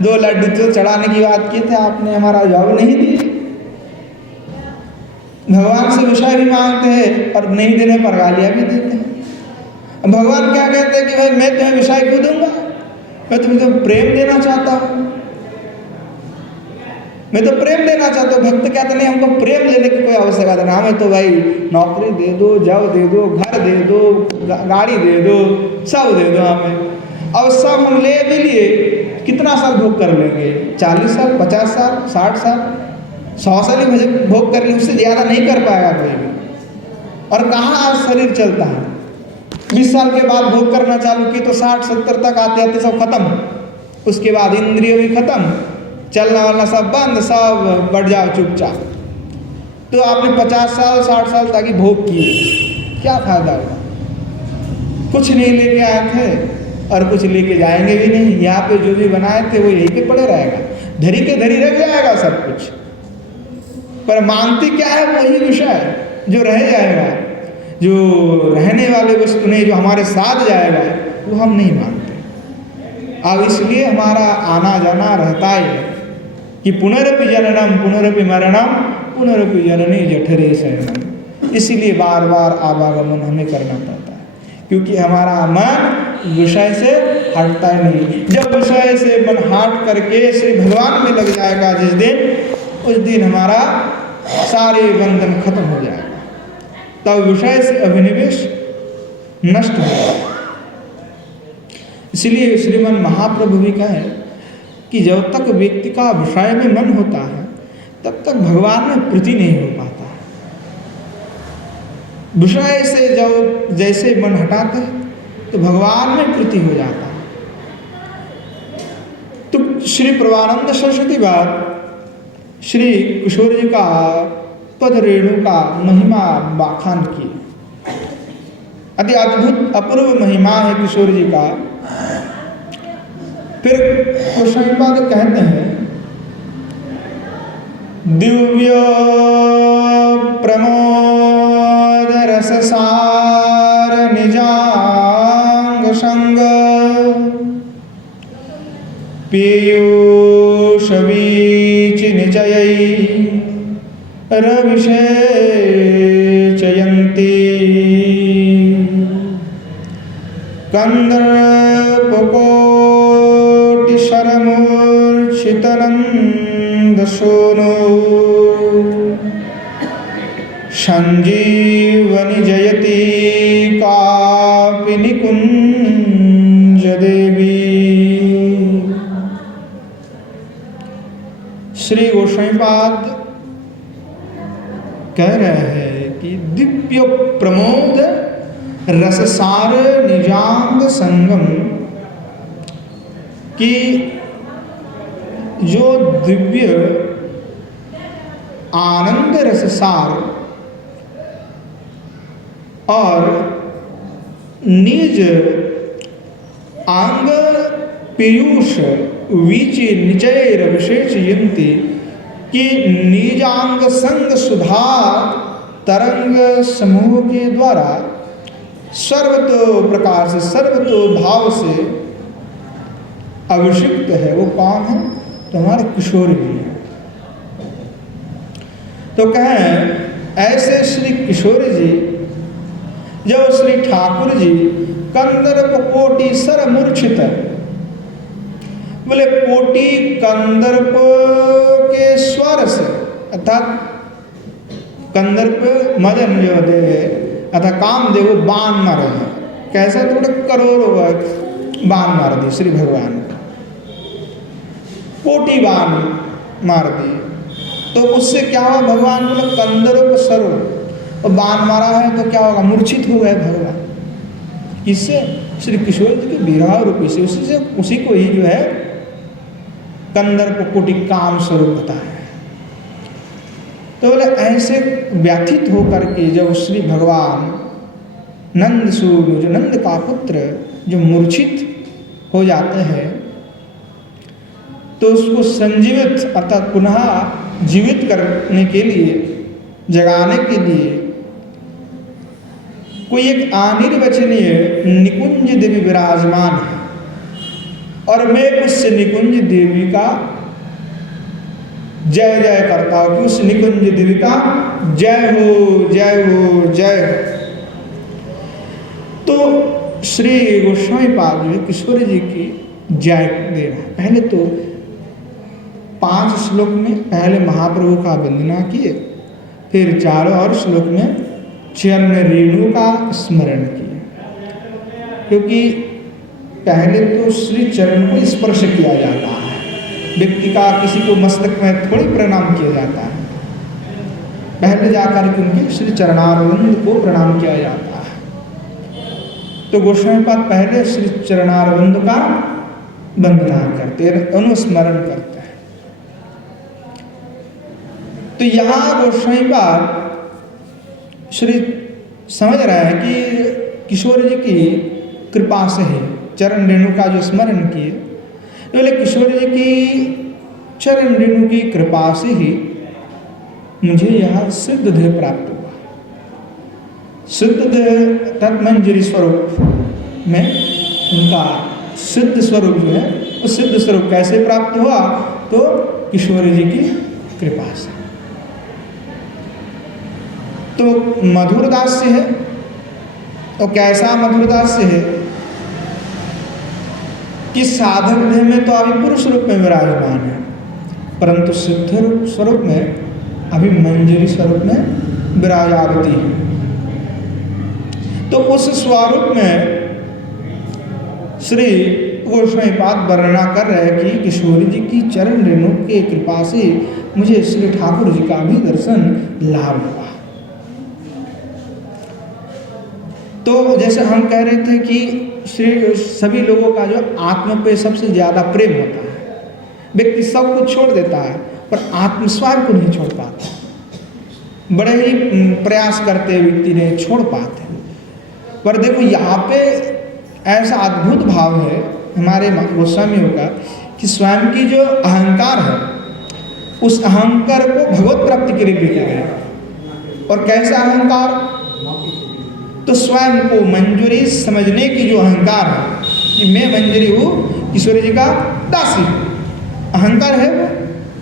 2 लड्डू तो चढ़ाने की बात की थे, आपने हमारा जवाब नहीं दिया। भगवान से विषय भी मांगते हैं और नहीं देने पर गालियाँ भी देते हैं। भगवान क्या कहते हैं कि भाई मैं तुम्हें विषय क्यों दूंगा, मैं तुम्हें प्रेम देना चाहता हूँ, मैं तो प्रेम देना चाहता हूँ। भक्त कहते नहीं हमको प्रेम लेने की कोई आवश्यकता नहीं, हमें तो भाई नौकरी दे दो, जॉब दे दो, घर दे दो, गाड़ी दे दो, सब दे दो हमें। अब सब हम ले भी लिए, कितना साल भोग कर लेंगे? 40 साल, 50 साल, 60 साल, 100 साल ही भोग कर लेंगे, उससे ज़्यादा नहीं कर पाएगा कोई भी। और कहाँ आज शरीर चलता है? 20 साल के बाद भोग करना चालू की तो 60-70 तक आते आते सब खत्म, उसके बाद इंद्रिय भी खत्म, चलना वालना सब बंद, सब बढ़ जाओ चुपचाप। तो आपने 50 साल 60 साल तक ही भोग किए, क्या फायदा हुआ? कुछ नहीं लेके आए थे और कुछ लेके जाएंगे भी नहीं। यहाँ पे जो भी बनाए थे वो यहीं पे पड़े रहेगा, धरी के धरी रह जाएगा सब कुछ। पर मांगते क्या है? वही विषय जो रह जाएगा, जो रहने वाले वस्तु नहीं, जो हमारे साथ जाएगा, वो हम नहीं मांगते। अब इसलिए हमारा आना जाना रहता है कि पुनरपि जननम पुनरपि मरणम पुनरपि जननी जठरे शयनम। इसीलिए बार बार आवागमन हमें करना पड़ता है, क्योंकि हमारा मन विषय से हटता ही नहीं। जब विषय से मन हट करके श्री भगवान में लग जाएगा जिस दिन, उस दिन हमारा सारे बंधन खत्म हो जाएगा, तब विषय से अभिनिवेश नष्ट हो जाएगा। इसलिए श्रीमन महाप्रभु भी कहे कि जब तक व्यक्ति का विषय में मन होता है तब तक भगवान में प्रीति नहीं हो पाता। विषय से जब जैसे मन हटाते हैं तो भगवान में प्रीति हो जाता है। तो श्री प्रभानंद सरस्वती बात श्री किशोर जी का पद रेणु का महिमा बाखान की, अति अद्भुत अपूर्व महिमा है किशोर जी का। फिर गोस्वामीपाद कहते हैं, दिव्य प्रमोद रससार निजांग संग पीयूष बीच निचयई रविषेचयन्ति कंदर्पकोटि शरमूर्छितनंद सोनो संजीवनि जयति कापि निकुंज देवी। श्री गोस्वामीपाद कह रहे हैं कि दिव्य प्रमोद रससार निजांग संगम की जो दिव्य आनंद रससार और निज अंग पीयूष वीचि निचय विशेषयन्ति कि निजांग संग सुधा तरंग समूह के द्वारा सर्वतो प्रकार से सर्वतो भाव से अभिषिक्त है। वो कौन है? तो हमारे किशोर जी हैं। तो कहें ऐसे श्री किशोर जी जब श्री ठाकुर जी कंदर्प कोटि सर मूर्छित, बोले कोटि कंदर्प के स्वर से, अर्थात कंदर्प मदन जो देव अर्थात कामदेव बाण मारे हैं। कैसा? तो बड़े करोड़ों बाण मार दिए श्री भगवान, कोटि बाण मार दिए। तो उससे क्या हुआ? भगवान बोले कंदर्प सरो, और बाण मारा है तो क्या होगा? मूर्छित हो गए भगवान। किससे? श्री किशोर जी के विरह रूपी से, उसी को ही जो है कंदर्प कोटि काम स्वरूप बताया है। तो बोले ऐसे व्यथित होकर के जब श्री भगवान नंद सूर्य जो नंद का पुत्र जो मूर्छित हो जाते हैं तो उसको संजीवित अर्थात पुनः जीवित करने के लिए, जगाने के लिए कोई एक अनिर्वचनीय निकुंज देवी विराजमान है और मैं उस निकुंज देवी का जय जय करता हूं कि उस निकुंज देवी का जय हो जय हो जय हो। तो श्री गोस्वामी पाद जो किशोर जी की जय दे रहा है। पहले तो 5 श्लोक में पहले महाप्रभु का वंदना किए, फिर 4 और श्लोक में चरण रेणु का स्मरण किया, क्योंकि पहले तो श्री चरण को स्पर्श किया जाता है। व्यक्ति का किसी को मस्तक में थोड़ी प्रणाम किया जाता है, पहले जाकर के उनके श्री चरणारविंद को प्रणाम किया जाता है। तो गोस्वामी पाद पहले श्री चरणारविंद का वंदना करते हैं, अनुस्मरण करते हैं। तो यहाँ गोस्वामी पाद श्री समझ रहे हैं कि किशोर जी की कृपा से ही चरण रेणु का जो स्मरण किए, बोले किशोर जी की चरण रेणु की कृपा से ही मुझे यह सिद्ध देह प्राप्त हुआ। सिद्ध देह तत्मंजरी स्वरूप में उनका सिद्ध स्वरूप जो है, उस सिद्ध स्वरूप कैसे प्राप्त हुआ? तो किशोर जी की कृपा से। तो मधुरदास से है, और कैसा मधुरदास से है कि साधक देह में तो अभी पुरुष रूप में विराजमान है, परंतु सिद्ध स्वरूप में अभी मंजरी स्वरूप में विराजावती है। तो उस स्वरूप में श्री गोस्वामी पाद वर्णना कर रहे हैं कि किशोर जी की चरण रेणु के कृपा से मुझे श्री ठाकुर जी का भी दर्शन लाभ हुआ। तो जैसे हम कह रहे थे कि श्री सभी लोगों का जो आत्म पे सबसे ज़्यादा प्रेम होता है, व्यक्ति सब कुछ छोड़ देता है पर आत्म स्वयं को नहीं छोड़ पाता। बड़े ही प्रयास करते व्यक्ति ने छोड़ पाते, पर देखो यहाँ पे ऐसा अद्भुत भाव है हमारे गोस्वामियों का कि स्वयं की जो अहंकार है, उस अहंकार को भगवत प्राप्ति के लिए लेके गए। और कैसा अहंकार? तो स्वयं को मंजूरी समझने की जो अहंकार है कि मैं मंजरी हूँ किशोर जी का दासी, अहंकार है वो,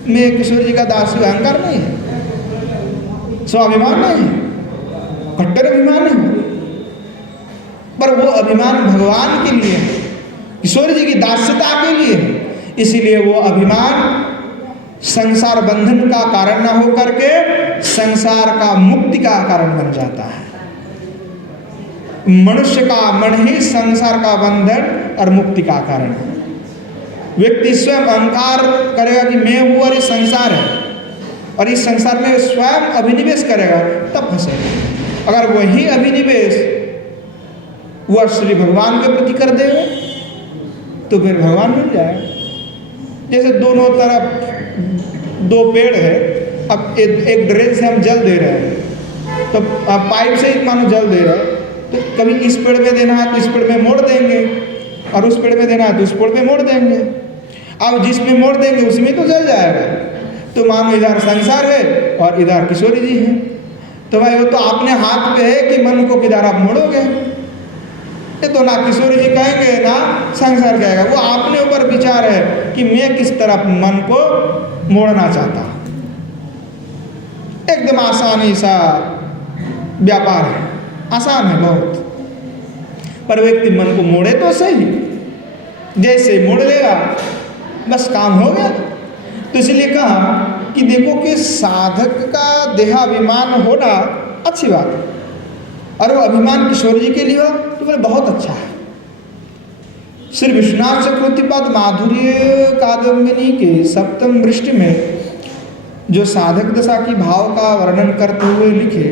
मैं किशोर जी का दासी हूँ, अहंकार नहीं है, स्वाभिमान नहीं है, कट्टर अभिमान है। पर वो अभिमान भगवान के लिए है, किशोर जी की दास्यता के लिए है। इसीलिए वो अभिमान संसार बंधन का कारण ना हो करके संसार का मुक्ति का कारण बन जाता है। मनुष्य का मन ही संसार का बंधन और मुक्ति का कारण है। व्यक्ति स्वयं अहंकार करेगा कि मैं हूँ और ये संसार है, और इस संसार में स्वयं अभिनिवेश करेगा तब फंसेगा। अगर वही अभिनिवेश वह श्री भगवान के प्रति कर देगा तो फिर भगवान मिल जाएगा। जैसे दोनों तरफ 2 पेड़ है, अब एक ड्रेन से हम जल दे रहे हैं, तो पाइप से ही मानो जल दे रहे हैं, तो कभी इस पेड़ में देना है तो इस पेड़ में मोड़ देंगे, और उस पेड़ में देना है तो उस पेड़ में मोड़ देंगे। अब जिसमें मोड़ देंगे उसमें तो जल जाएगा। तो मानो इधर संसार है और इधर किशोरी जी है, तो भाई वो तो अपने हाथ पे है कि मन को किधर आप मोड़ोगे। ये तो ना किशोरी जी कहेंगे ना संसार कहेगा, वो अपने ऊपर विचार है कि मैं किस तरफ मन को मोड़ना चाहता। एकदम आसानी सा व्यापार है, आसान है बहुत, पर व्यक्ति मन को मोड़े तो सही, जैसे मोड़ लेगा बस काम हो गया। तो इसलिए कहा कि देखो कि साधक का देहाभिमान होना अच्छी बात है, और वो अभिमान किशोर जी के लिए हो तो बोले बहुत अच्छा है। श्री विश्वनाथ चक्रवर्ती पाद माधुर्य कादम्बिनी के 7th वृष्टि में जो साधक दशा की भाव का वर्णन करते हुए लिखे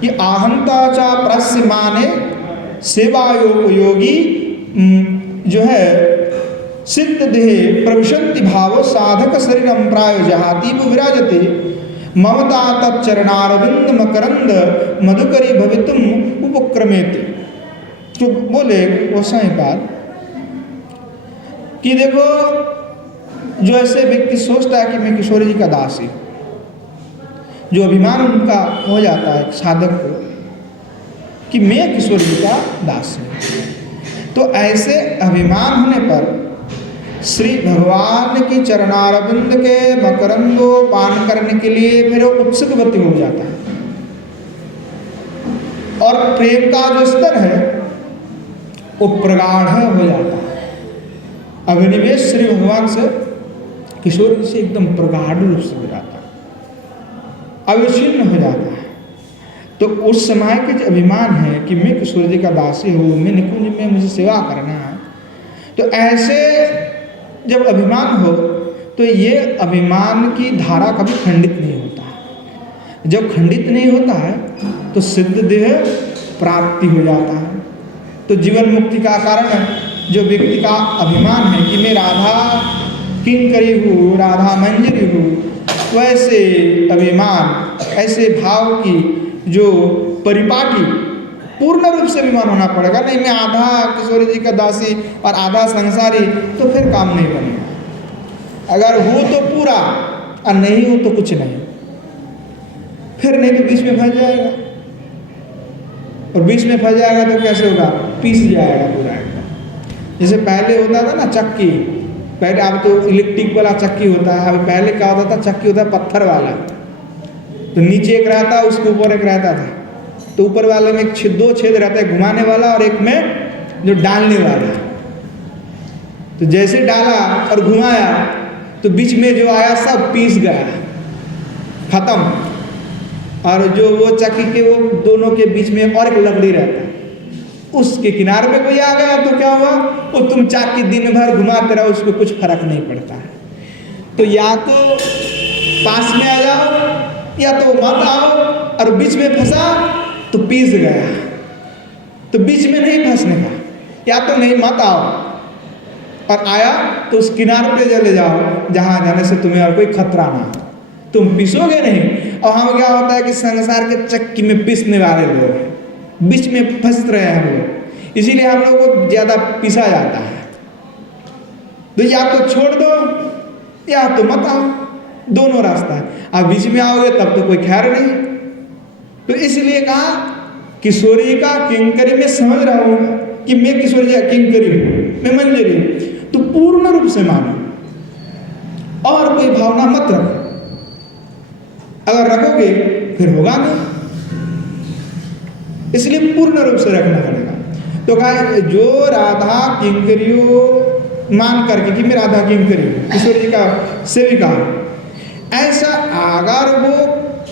कि आहंता चा प्रस्य माने सेवायोपयोगी जो है सिद्ध देह प्रविशंति भाव साधक शरीरम प्राय जहातीव विराजते ममता तच्चरणारविंद मकरंद मधुकरी भवितुम उपक्रमेति। तो बोले गोसाई पाद कि देखो, जो ऐसे व्यक्ति सोचता है कि मैं किशोर जी का दास ही, जो अभिमान उनका हो जाता है साधक को कि मैं किशोर जी का दास हूँ, तो ऐसे अभिमान होने पर श्री भगवान की चरणारविंद के मकरंदो पान करने के लिए फिर वो उत्सुकवती हो जाता है, और प्रेम का जो स्तर है वो प्रगाढ़ हो जाता है। अभिनिवेश श्री भगवान से किशोर जी से एकदम प्रगाढ़ रूप से हो जाता है, अविच्छिन्न हो जाता है। तो उस समय के जो अभिमान है कि मैं किशोर जी का दासी हूँ, मैं निकुंज में मुझे सेवा करना है, तो ऐसे जब अभिमान हो तो ये अभिमान की धारा कभी खंडित नहीं होता। जब खंडित नहीं होता है तो सिद्ध देह प्राप्ति हो जाता है। तो जीवन मुक्ति का कारण जो व्यक्ति का अभिमान है कि मैं राधा किंकरी हूँ, राधा मंजरी हूँ, वैसे अभिमान, ऐसे भाव की जो परिपाटी पूर्ण रूप से अभिमान होना पड़ेगा। नहीं मैं आधा किशोर जी का दासी और आधा संसारी, तो फिर काम नहीं बनेगा। अगर हो तो पूरा और नहीं हो तो कुछ नहीं, फिर नहीं तो बीच में फंस जाएगा, और बीच में फंस जाएगा तो कैसे होगा, पीस जाएगा पूरा एकदम। जैसे पहले होता था ना चक्की, पहले अब तो इलेक्ट्रिक वाला चक्की होता है, अभी पहले क्या होता था, चक्की होता है पत्थर वाला, तो नीचे एक रहता, उसके ऊपर एक रहता था, तो ऊपर वाले में दो छेद रहता है, घुमाने वाला और एक में जो डालने वाला। तो जैसे डाला और घुमाया तो बीच में जो आया सब पीस गया, खत्म। और जो वो चक्की के वो दोनों के बीच में और एक लकड़ी रहता है, उसके किनारे पे कोई आ गया तो क्या हुआ, वो तुम चक्की दिन भर घुमाते रहो, उसको कुछ फर्क नहीं पड़ता है। तो या तो पास में आ जाओ या तो मत आओ, और बीच में फंसा तो पीस गया। तो बीच में नहीं फंसने का, या तो नहीं मत आओ, और आया तो उस किनारे पे चले जाओ जहाँ जाने से तुम्हें और कोई खतरा ना हो, तुम पिसोगे नहीं। और हम क्या होता है कि संसार के चक्की में पिसने वाले लोग हैं, बीच में फंस रहे हैं हम लोग, इसीलिए हम लोग को ज़्यादा पिसा जाता है। तो या तो छोड़ दो या तो मत आओ, दोनों रास्ता है। अब बीच में आओगे तब तो कोई खैर नहीं। तो इसलिए कहा किशोरी का किंकरी में समझ रहा हूँ कि मैं किशोरी का किंकरी हूँ, मैं मंजरी हूँ, तो पूर्ण रूप से मानो और कोई भावना मत रखो। अगर रखोगे फिर होगा नहीं, इसलिए पूर्ण रूप से रखना पड़ेगा। तो कहा जो राधा किंकरियों मान करके कि मैं राधा किंकरी हूँ, किशोर जी का सेविका हूँ, ऐसा अगर वो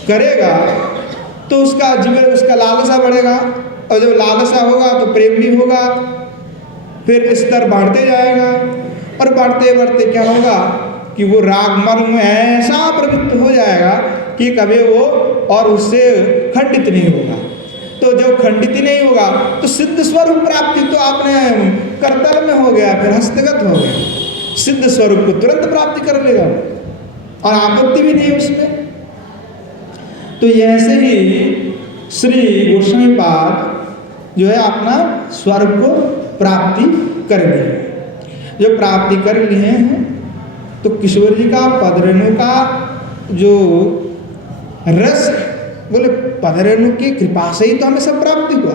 करेगा तो उसका जीवन, उसका लालसा बढ़ेगा, और जब लालसा होगा तो प्रेम भी होगा, फिर स्तर बढ़ते जाएगा, और बढ़ते बढ़ते क्या होगा कि वो राग मर्म में ऐसा प्रवृत्त हो जाएगा कि कभी वो और उससे खंडित नहीं होगा। तो जब खंडित ही नहीं होगा तो सिद्ध स्वरूप प्राप्ति तो आपने करतल में हो गया, फिर हस्तगत हो गया, सिद्ध स्वरूप को तुरंत प्राप्ति कर लेगा और आपत्ति भी नहीं उसमें। तो ऐसे ही श्री गोस्वामी पाद जो है अपना स्वर्ग को प्राप्ति कर लिए। जो प्राप्ति कर लिए हैं तो किशोर जी का पदरेणु का जो रस, बोले पदरेणु की कृपा से ही तो हमें सब प्राप्ति हुआ।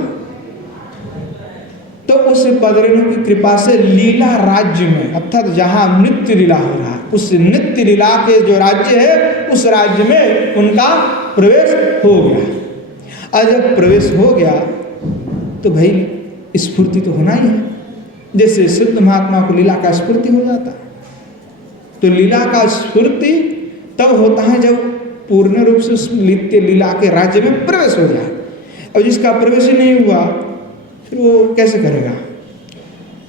तो उस पदरेणु की कृपा से लीला राज्य में, अर्थात जहाँ नित्य लीला हो रहा है, उस नित्य लीला के जो राज्य है उस राज्य में उनका प्रवेश हो गया। और जब प्रवेश हो गया तो भाई स्फूर्ति तो होना ही है, जैसे सिद्ध महात्मा को लीला का स्फूर्ति हो जाता है। तो लीला का स्फूर्ति तब होता है जब पूर्ण रूप से उस नित्य लीला के राज्य में प्रवेश हो जाए। अब जिसका प्रवेश ही नहीं हुआ फिर वो कैसे करेगा?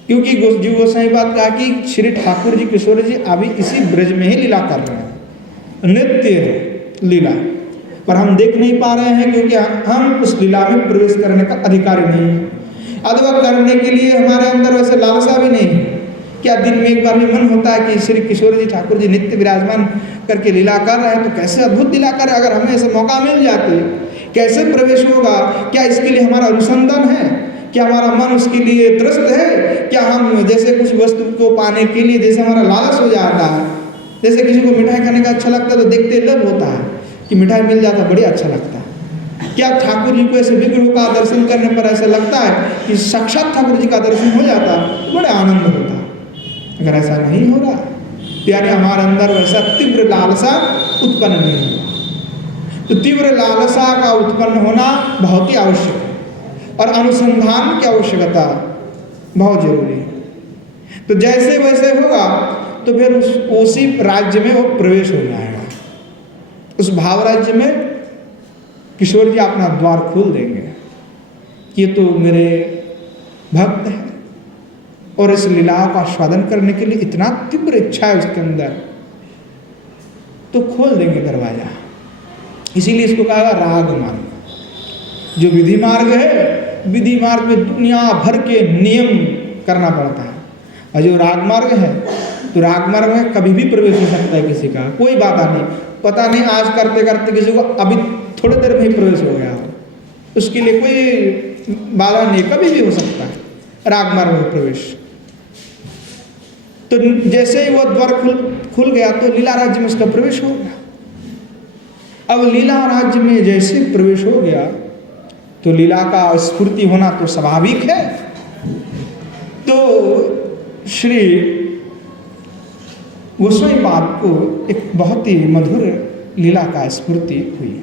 क्योंकि जीव गोसाई बात कहा कि श्री ठाकुर जी किशोर जी अभी इसी ब्रज में ही लीला कर रहे हैं, नित्य है लीला, पर हम देख नहीं पा रहे हैं क्योंकि हम उस लीला में प्रवेश करने का अधिकारी नहीं है। अथवा करने के लिए हमारे अंदर वैसे लालसा भी नहीं है। क्या दिन में एक बार भी मन होता है कि श्री किशोर जी ठाकुर जी नित्य विराजमान करके लीला कर रहे हैं, तो कैसे अद्भुत लीला कर रहे हैं, अगर हमें ऐसा मौका मिल जाते कैसे प्रवेश होगा? क्या इसके लिए हमारा अनुसंधान है? क्या हमारा मन उसके लिए त्रस्त है? क्या हम जैसे कुछ वस्तु को पाने के लिए जैसे हमारा लालच हो जाता है, जैसे किसी को मिठाई खाने का अच्छा लगता है तो देखते लब होता है कि मिठाई मिल जाता बड़ी अच्छा लगता है। क्या ठाकुर जी को ऐसे विग्रह का दर्शन करने पर ऐसा लगता है कि साक्षात ठाकुर जी का दर्शन हो जाता तो बड़े आनंद होता? अगर ऐसा नहीं हो रहा तो यानी हमारे अंदर वैसा तीव्र लालसा उत्पन्न नहीं हुआ। तो तीव्र लालसा का उत्पन्न होना बहुत ही आवश्यक है और अनुसंधान की आवश्यकता बहुत जरूरी है। तो जैसे वैसे होगा तो फिर उसी राज्य में वो प्रवेश हो जाएगा। उस भाव राज्य में किशोर जी अपना द्वार खोल देंगे। ये तो मेरे भक्त है और इस लीला का स्वादन करने के लिए इतना तीव्र इच्छा है उसके अंदर, तो खोल देंगे दरवाजा। इसीलिए इसको कहा राग मार्ग। जो विधि मार्ग है, विधि मार्ग में दुनिया भर के नियम करना पड़ता है, और जो राग मार्ग है तो राग मार्ग में कभी भी प्रवेश हो सकता है किसी का, कोई बात नहीं। पता नहीं आज करते करते किसी को अभी थोड़ी देर में ही प्रवेश हो गया हो, उसके लिए कोई बाधा नहीं, कभी भी हो सकता है राग मार्ग में प्रवेश। तो जैसे ही वो द्वार खुल गया तो लीला राज्य में उसका प्रवेश हो गया। अब लीला राज्य में जैसे प्रवेश हो गया तो लीला का स्फूर्ति होना तो स्वाभाविक है। तो श्री गोस्वामी पाद को एक बहुत ही मधुर लीला का स्फूर्ति हुई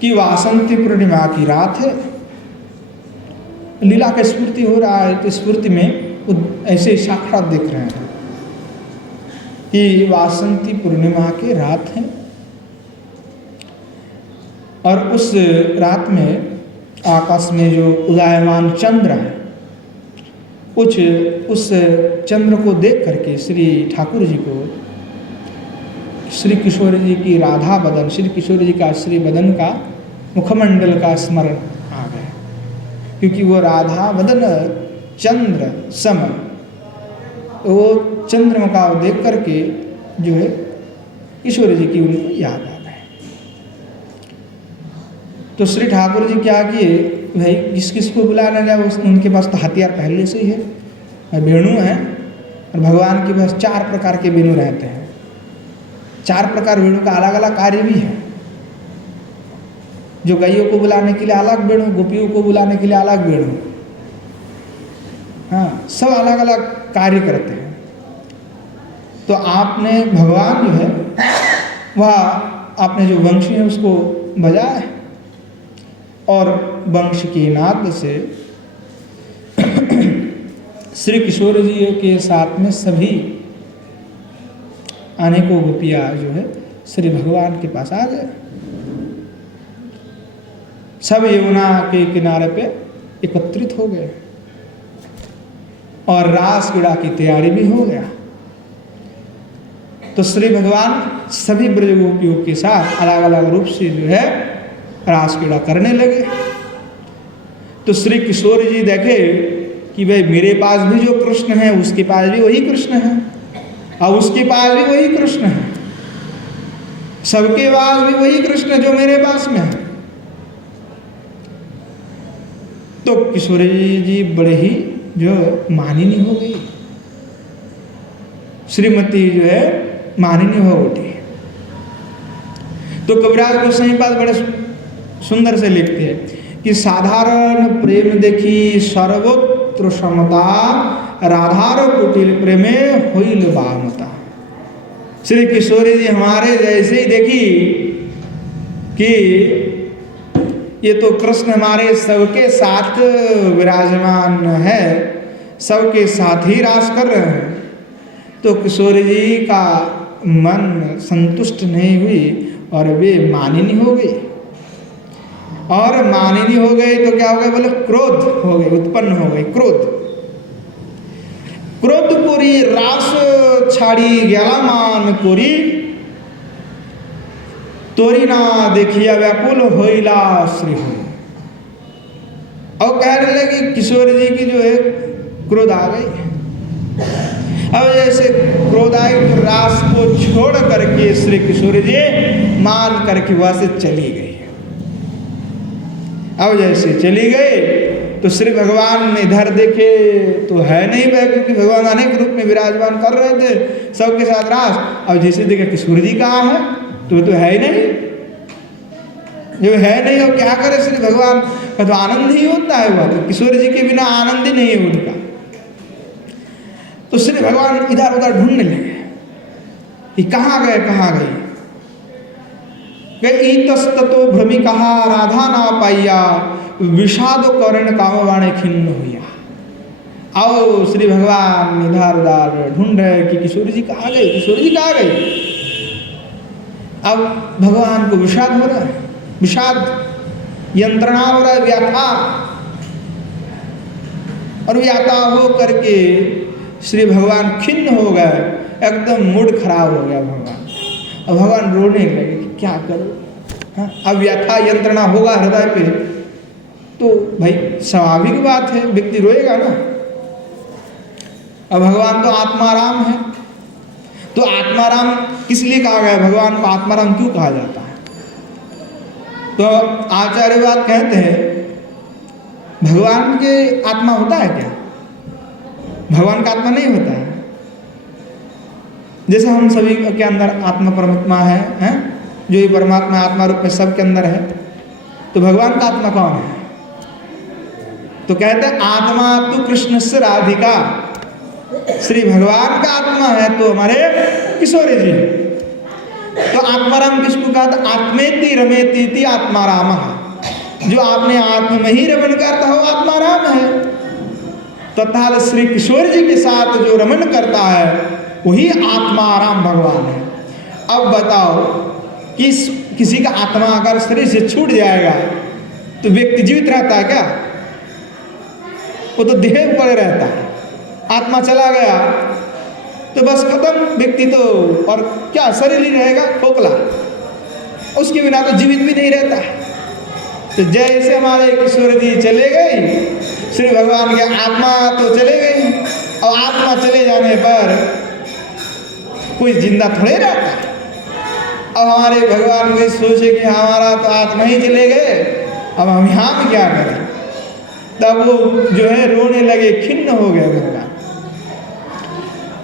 कि वासंती पूर्णिमा की रात है, लीला का स्फूर्ति हो रहा है। तो स्फूर्ति में ऐसे साक्षात देख रहे हैं कि वासंती पूर्णिमा की रात है और उस रात में आकाश में जो उदयमान चंद्र है, कुछ उस चंद्र को देख करके श्री ठाकुर जी को श्री किशोर जी की राधा बदन, श्री किशोर जी का श्री बदन का मुखमंडल का स्मरण आ गया, क्योंकि वो राधा बदन चंद्र सम, वो चंद्रमा को देख करके जो है किशोर जी की उनको याद आ गए। तो श्री ठाकुर जी क्या किए, भाई जिस किस को बुलाने जाए उनके पास तो हथियार पहले से ही है, वेणु है, और भगवान के पास 4 प्रकार के वेणु रहते हैं। 4 प्रकार वेणु का अलग अलग कार्य भी है। जो गायों को बुलाने के लिए अलग वेणु, गोपियों को बुलाने के लिए अलग वेणु, हाँ, सब अलग अलग कार्य करते हैं। तो आपने भगवान जो है वह आपने जो वंशी है उसको बजाया और वंश के नाद से श्री किशोर जी के साथ में सभी अनेकों गोपियाँ जो है श्री भगवान के पास आ गए। सब यमुना के किनारे पे एकत्रित हो गए और रास क्रीड़ा की तैयारी भी हो गया। तो श्री भगवान सभी ब्रज गोपियों के साथ अलग अलग रूप से जो है रास क्रीड़ा करने लगे। तो श्री किशोर जी देखे कि भाई मेरे पास भी जो कृष्ण है उसके पास भी वही कृष्ण है और उसके पास भी वही कृष्ण है, सबके पास भी वही कृष्ण जो मेरे पास में है। तो किशोर जी बड़े ही जो मानिनी हो गई, श्रीमती जो है मानिनी हो उठी। तो कविराज गोस्वामी पाद बड़े सुंदर से लिखते हैं कि साधारण प्रेम देखी सर्वत्र समता, राधार कुटिल प्रेमे होइल बामता। श्री किशोरी जी हमारे जैसे ही देखी कि ये तो कृष्ण हमारे सबके साथ विराजमान है, सबके साथ ही रास कर रहे हैं, तो किशोर जी का मन संतुष्ट नहीं हुई और वे मानिनी हो गई। और मानिनी हो गई तो क्या हो गया, बोले क्रोध हो गई, उत्पन्न हो गई क्रोध। क्रोध कोरी रास छाड़ी ग्याला मान कोरी, तोरी ना देखिया व्याकुल होइला श्री हो। और कह रहे कि किशोर जी की जो है क्रोध आ गई। अब जैसे क्रोध आई तो रास को छोड़ करके श्री किशोर जी मान करके वहां से चली गई। अब जैसे चली गई तो श्री भगवान इधर देखे तो है नहीं वह, क्योंकि भगवान अनेक रूप में विराजमान कर रहे थे सबके साथ रास। अब जैसे देखे किशोर जी कहाँ है, तो है ही नहीं, जो है नहीं हो क्या करे श्री भगवान का, तो आनंद ही होता है वह, तो किशोर जी के बिना आनंद ही नहीं है उनका। तो श्री भगवान इधर उधर ढूंढने लगे कि कहाँ गए कहाँ गई। इतस्ततो भ्रमिका राधा ना पाइया विषाद करण कामवाणी खिन्न हुआ। आओ श्री भगवान इधर उधर ढूंढ रहे कि किशोर जी कहाँ गए, किशोर जी कहाँ गए। अब भगवान को विषाद हो रहा है, विषाद यंत्रणा हो रहा है, व्याथा, और व्याथा हो करके श्री भगवान खिन्न हो गए, एकदम मूड खराब हो गया भगवान। अब भगवान रोने लगे कि क्या करो, हाँ अब व्यथा यंत्रणा होगा हृदय पे तो भाई स्वाभाविक बात है, व्यक्ति रोएगा ना। अब भगवान तो आत्माराम है, तो आत्माराम किस लिए कहा गया, भगवान को आत्माराम क्यों कहा जाता है। तो आचार्यवाद कहते हैं भगवान के आत्मा होता है क्या, भगवान का आत्मा नहीं होता है। जैसे हम सभी के अंदर आत्मा परमात्मा है, जो ये परमात्मा आत्मा रूप में सबके अंदर है, तो भगवान का आत्मा कौन है। तो कहते हैं आत्मा तो कृष्ण से राधिका, श्री भगवान का आत्मा है तो हमारे किशोरी जी। तो आत्माराम किसको कहा था, आत्मेति रमेति आत्माराम, जो आपने आत्मा में ही रमन करता हो आत्माराम है। तथा श्री किशोर जी के साथ जो रमन करता है वही आत्माराम भगवान है। अब बताओ कि किसी का आत्मा अगर शरीर से छूट जाएगा तो व्यक्ति जीवित रहता है क्या, वो तो देह पड़े रहता है। आत्मा चला गया तो बस खत्म व्यक्ति, तो और क्या शरीर ही रहेगा खोखला, उसके बिना तो जीवित भी नहीं रहता है। तो जैसे हमारे किशोर जी चले गए, श्री भगवान की आत्मा तो चले गई, और आत्मा चले जाने पर कोई जिंदा थोड़े रहता है। अब हमारे भगवान भी सोचे कि हमारा तो आत्मा ही चले गए, अब हम यहाँ में क्या करें। तब वो जो है रोने लगे, खिन्न हो गए भगवान,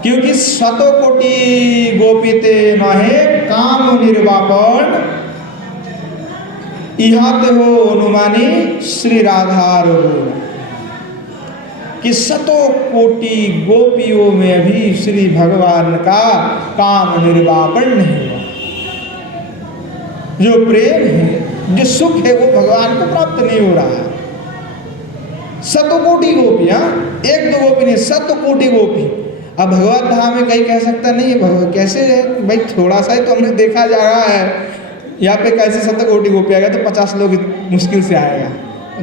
क्योंकि शतो कोटि गोपिते नहे काम निर्वापन इहाते हो अनुमानी श्री राधा रो, कि शतों कोटि गोपियों में भी श्री भगवान का काम निर्वापन नहीं हुआ। जो प्रेम है, जो सुख है, वो भगवान को प्राप्त नहीं हो रहा है। शतों कोटि गोपियां, एक दो गोपी नहीं, शत कोटि गोपी। अब भगवत धाम में कहीं कह सकता नहीं है कैसे है भाई, थोड़ा सा ही तो हमने देखा जा रहा है, यहाँ पे कैसे 7 कोटि गोपी आएगा, तो 50 लोग मुश्किल से आएगा।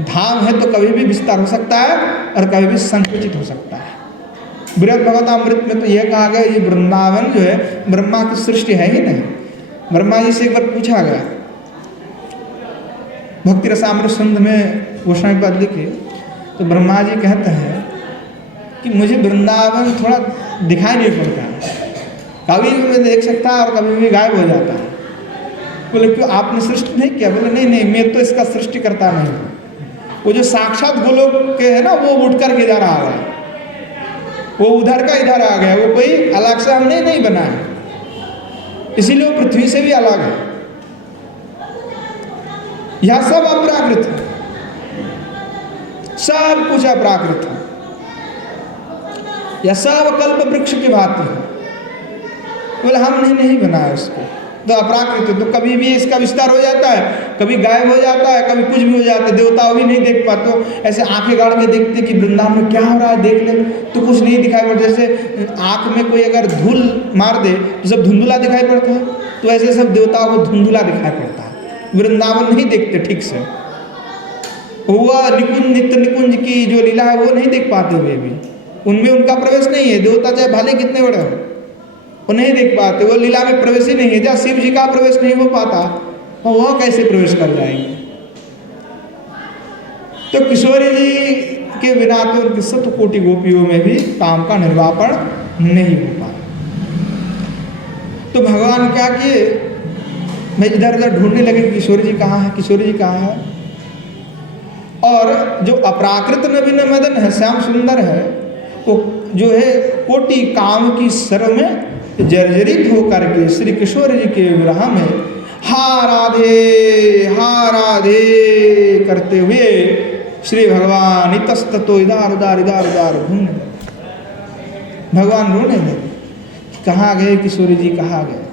धाम है तो कभी भी विस्तार हो सकता है और कभी भी संकुचित हो सकता है। बृहद भगवतामृत में तो यह कहा गया ये वृंदावन जो है ब्रह्मा की सृष्टि है ही नहीं। ब्रह्मा जी से एक बार पूछा गया, भक्ति रसामृत सिंधु में गोस्वामी पद लिखे, तो ब्रह्मा जी कहते हैं कि मुझे वृंदावन थोड़ा दिखाई नहीं पड़ता है, कभी भी मैं देख सकता है और कभी भी गायब हो जाता है। बोले क्यों, आपने सृष्टि नहीं किया। बोले नहीं नहीं, मैं तो इसका सृष्टि करता नहीं हूँ। वो जो साक्षात गोलोक के है ना, वो उठ कर के जा रहा है, वो उधर का इधर आ गया, वो कोई अलग से हमने नहीं बना है, इसीलिए वो पृथ्वी से भी अलग है। यह सब अपराकृत है, सब कुछ अपराकृत है, यह सब कल्प वृक्ष की भांति है। बोले हमने नहीं बनाया इसको, तो अपराकृत है, तो कभी भी इसका विस्तार हो जाता है, कभी गायब हो जाता है, कभी कुछ भी हो जाता है। देवता भी नहीं देख पाते, ऐसे आंखें गाड़ के देखते कि वृंदावन में क्या हो रहा है, देख ले तो कुछ नहीं दिखाई पड़ता। जैसे आंख में कोई अगर धूल मार दे तो सब धुंधुला दिखाई पड़ता है, तो ऐसे सब देवताओं को धुंधुला दिखाई पड़ता है, वृंदावन नहीं देखते ठीक से। हुआ निकुंज नित्य निकुंज की जो लीला है वो नहीं देख पाते हुए भी, उनमें उनका प्रवेश नहीं है। देवता चाहे भले कितने बड़े हो, वो नहीं देख पाते, वो लीला में प्रवेश ही नहीं है। जहाँ शिव जी का प्रवेश नहीं हो पाता, वह कैसे प्रवेश कर जाएंगे। तो किशोरी जी के बिना तो उनकी 7 कोटि गोपियों में भी काम का निर्वापण नहीं हो पाता। तो भगवान क्या किए, मैं इधर उधर ढूंढने लगे किशोरी जी कहाँ है, किशोरी जी कहाँ है। और जो अपराकृत नवीन मदन है, श्याम सुंदर है, वो जो है कोटि काम की सर में जर्जरित होकर के श्री किशोर जी के विरह में हा राधे करते हुए श्री भगवान इतस्ततो इधर उधर घूमने लगे। भगवान रोने लगे, कहाँ गए किशोरी जी, कहाँ गए।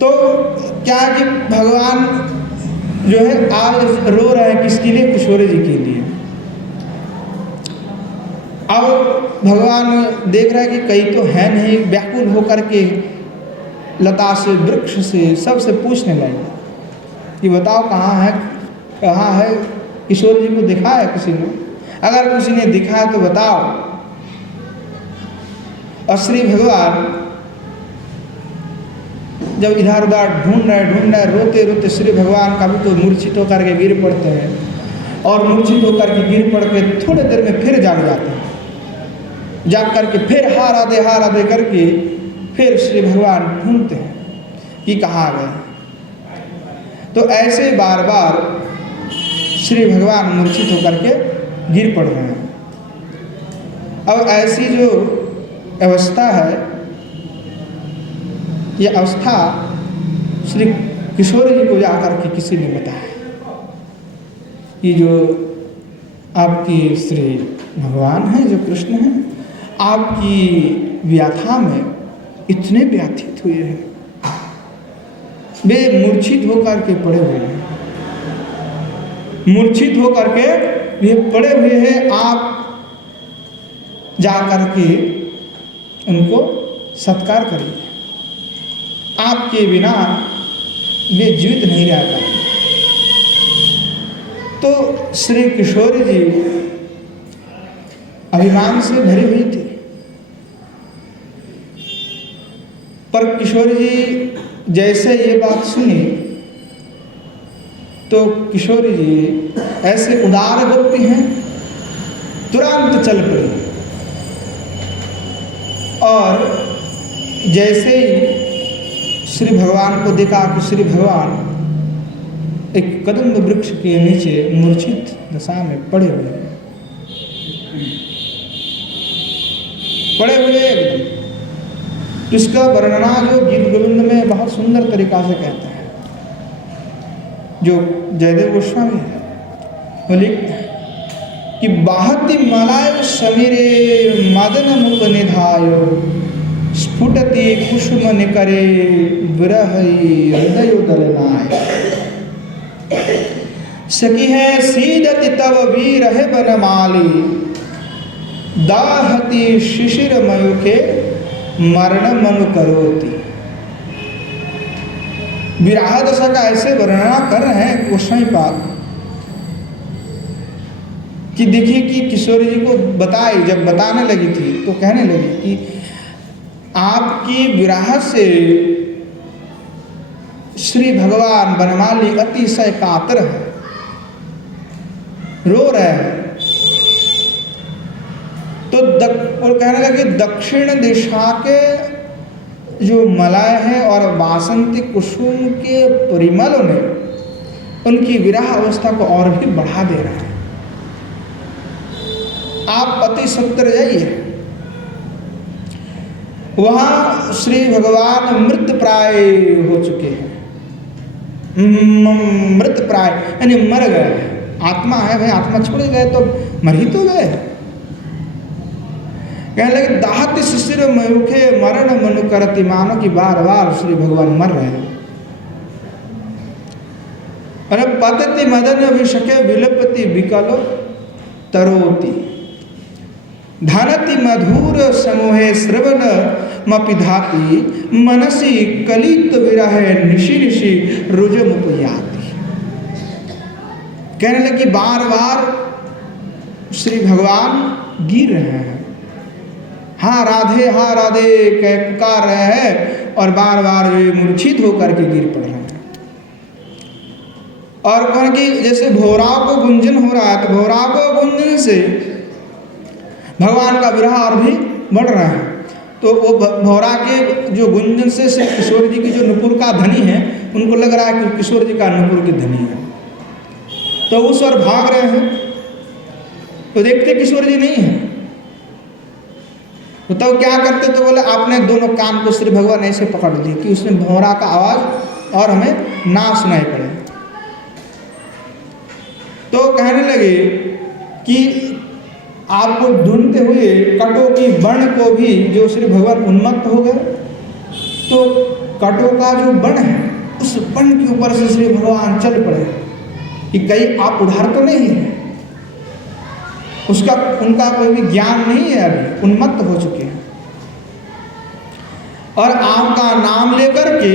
तो क्या कि भगवान जो है आज रो रहे हैं किसके लिए, किशोरी जी के लिए। अब भगवान देख रहा है कि कहीं तो है नहीं, व्याकुल होकर के लता से वृक्ष से सबसे पूछने लगे कि बताओ कहाँ है किशोर जी को दिखा है किसी ने, अगर किसी ने दिखा तो बताओ। और श्री भगवान जब इधर उधर ढूंढ रहे रोते रोते श्री भगवान कभी तो मूर्छित होकर के गिर पड़ते हैं और मूर्छित होकर के गिर पड़ के थोड़ी देर में फिर जाग जाते हैं। जाग करके फिर हा राधे करके फिर श्री भगवान ढूंढते हैं कि कहाँ गए। तो ऐसे बार बार श्री भगवान मूर्छित होकर के गिर पड़ रहे हैं। अब ऐसी जो अवस्था है, ये अवस्था श्री किशोर जी को जाकर के किसी ने बताया कि जो आपकी श्री भगवान हैं, जो कृष्ण हैं, आपकी व्याथा में इतने व्याथित हुए हैं, वे मूर्छित होकर के पड़े हुए हैं, मूर्छित होकर के वे पड़े हुए हैं। आप जाकर के उनको सत्कार करिए, आपके बिना वे जीवित नहीं रह पाएंगे। तो श्री किशोरी जी अभिमान से भरी हुई थी, पर किशोरी जी जैसे ये बात सुनी तो किशोरी जी ऐसे उदार व्यक्ति हैं, तुरंत चल पड़ी और जैसे ही श्री भगवान को देखा कि श्री भगवान एक कदम्ब वृक्ष के नीचे मूर्छित दशा में पड़े हुए एकदम। इसका वर्णना जो गीत गोविंद में बहुत सुंदर तरीका से कहता है, जो जयदेव गोस्वामी है, वो लिखते हैं कि बाहति मलाय समीरे मदन मुख निधायो स्फुटति कुसुम निकरे विरह हृदय दलनाय सखी है सीदति तब वीर है बनमाली दाहति शिशिर मयुखे मरण मनु करोति। विराह दशा का ऐसे वर्णना कर रहे हैं गोस्वामी पाद कि देखिए कि किशोरी जी को बताई, जब बताने लगी थी तो कहने लगी कि आपकी विराह से श्री भगवान बनमाली अतिशय कातर है, रो रहे हैं। तो और कहने लगे दक्षिण दिशा के जो मलय है और वासंती कुसुम के परिमलों ने उनकी विरह अवस्था को और भी बढ़ा दे रहा है। आप अति सत्तर जाइए, वहाँ श्री भगवान मृत प्राय हो चुके हैं, मृत प्राय यानी मर गए। आत्मा है भाई, आत्मा छोड़ गए तो मर ही तो गए। कहने लगे दाहति शिशिर मयुखे मरण मनु करति, मानो कि बार बार श्री भगवान मर रहे हैं। अरे पतति मदन विषके विलपति विकलो तरोति धनति मधुर समूहे श्रवण मपिधाति मनसी कलित विरह निशि निशि रुजमुपयाति। कहने लगे बार बार श्री भगवान गिर रहे हैं, हाँ राधे कह पुकार रहे हैं और बार बार वे मूर्छित होकर के गिर पड़ रहे हैं। और कौन कि जैसे भौराव को गुंजन हो रहा है, तो भौराव को गुंजन से भगवान का विरह और भी बढ़ रहा है। तो वो भौरा के जो गुंजन से किशोर जी की जो नुपुर का धनी है, उनको लग रहा है कि किशोर जी का नुपुर की धनी है। तो उस ओर भाग रहे हैं, तो देखते किशोर जी नहीं है। तो तब क्या करते, तो बोले आपने दोनों कान को श्री भगवान ऐसे पकड़ लिए कि उसमें भौरा का आवाज और हमें ना सुनाई पड़े। तो कहने लगे कि आपको ढूंढते हुए कटो की वर्ण को भी जो श्री भगवान उन्मत्त हो गए, तो कटो का जो वर्ण है उस वर्ण के ऊपर से श्री भगवान चल पड़े कि कहीं आप उधार तो नहीं है, उसका उनका कोई भी ज्ञान नहीं है, अभी उन्मत्त हो चुके हैं। और आपका नाम लेकर के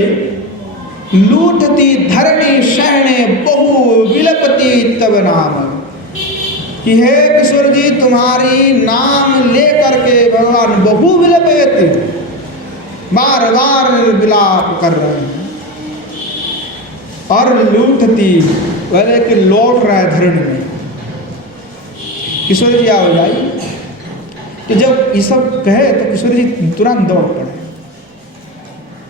लूटती धरणी शहणे बहु विलपति तब नाम, कि हे किशोर जी तुम्हारी नाम लेकर के भगवान बहु विलपति, बार बार विलाप कर रहे हैं। और लूटती बोले कि लौट रहा है धरणी में। किशोर जी आओ जाइए। तो जब ये सब कहे तो किशोर जी तुरंत दौड़ पड़े,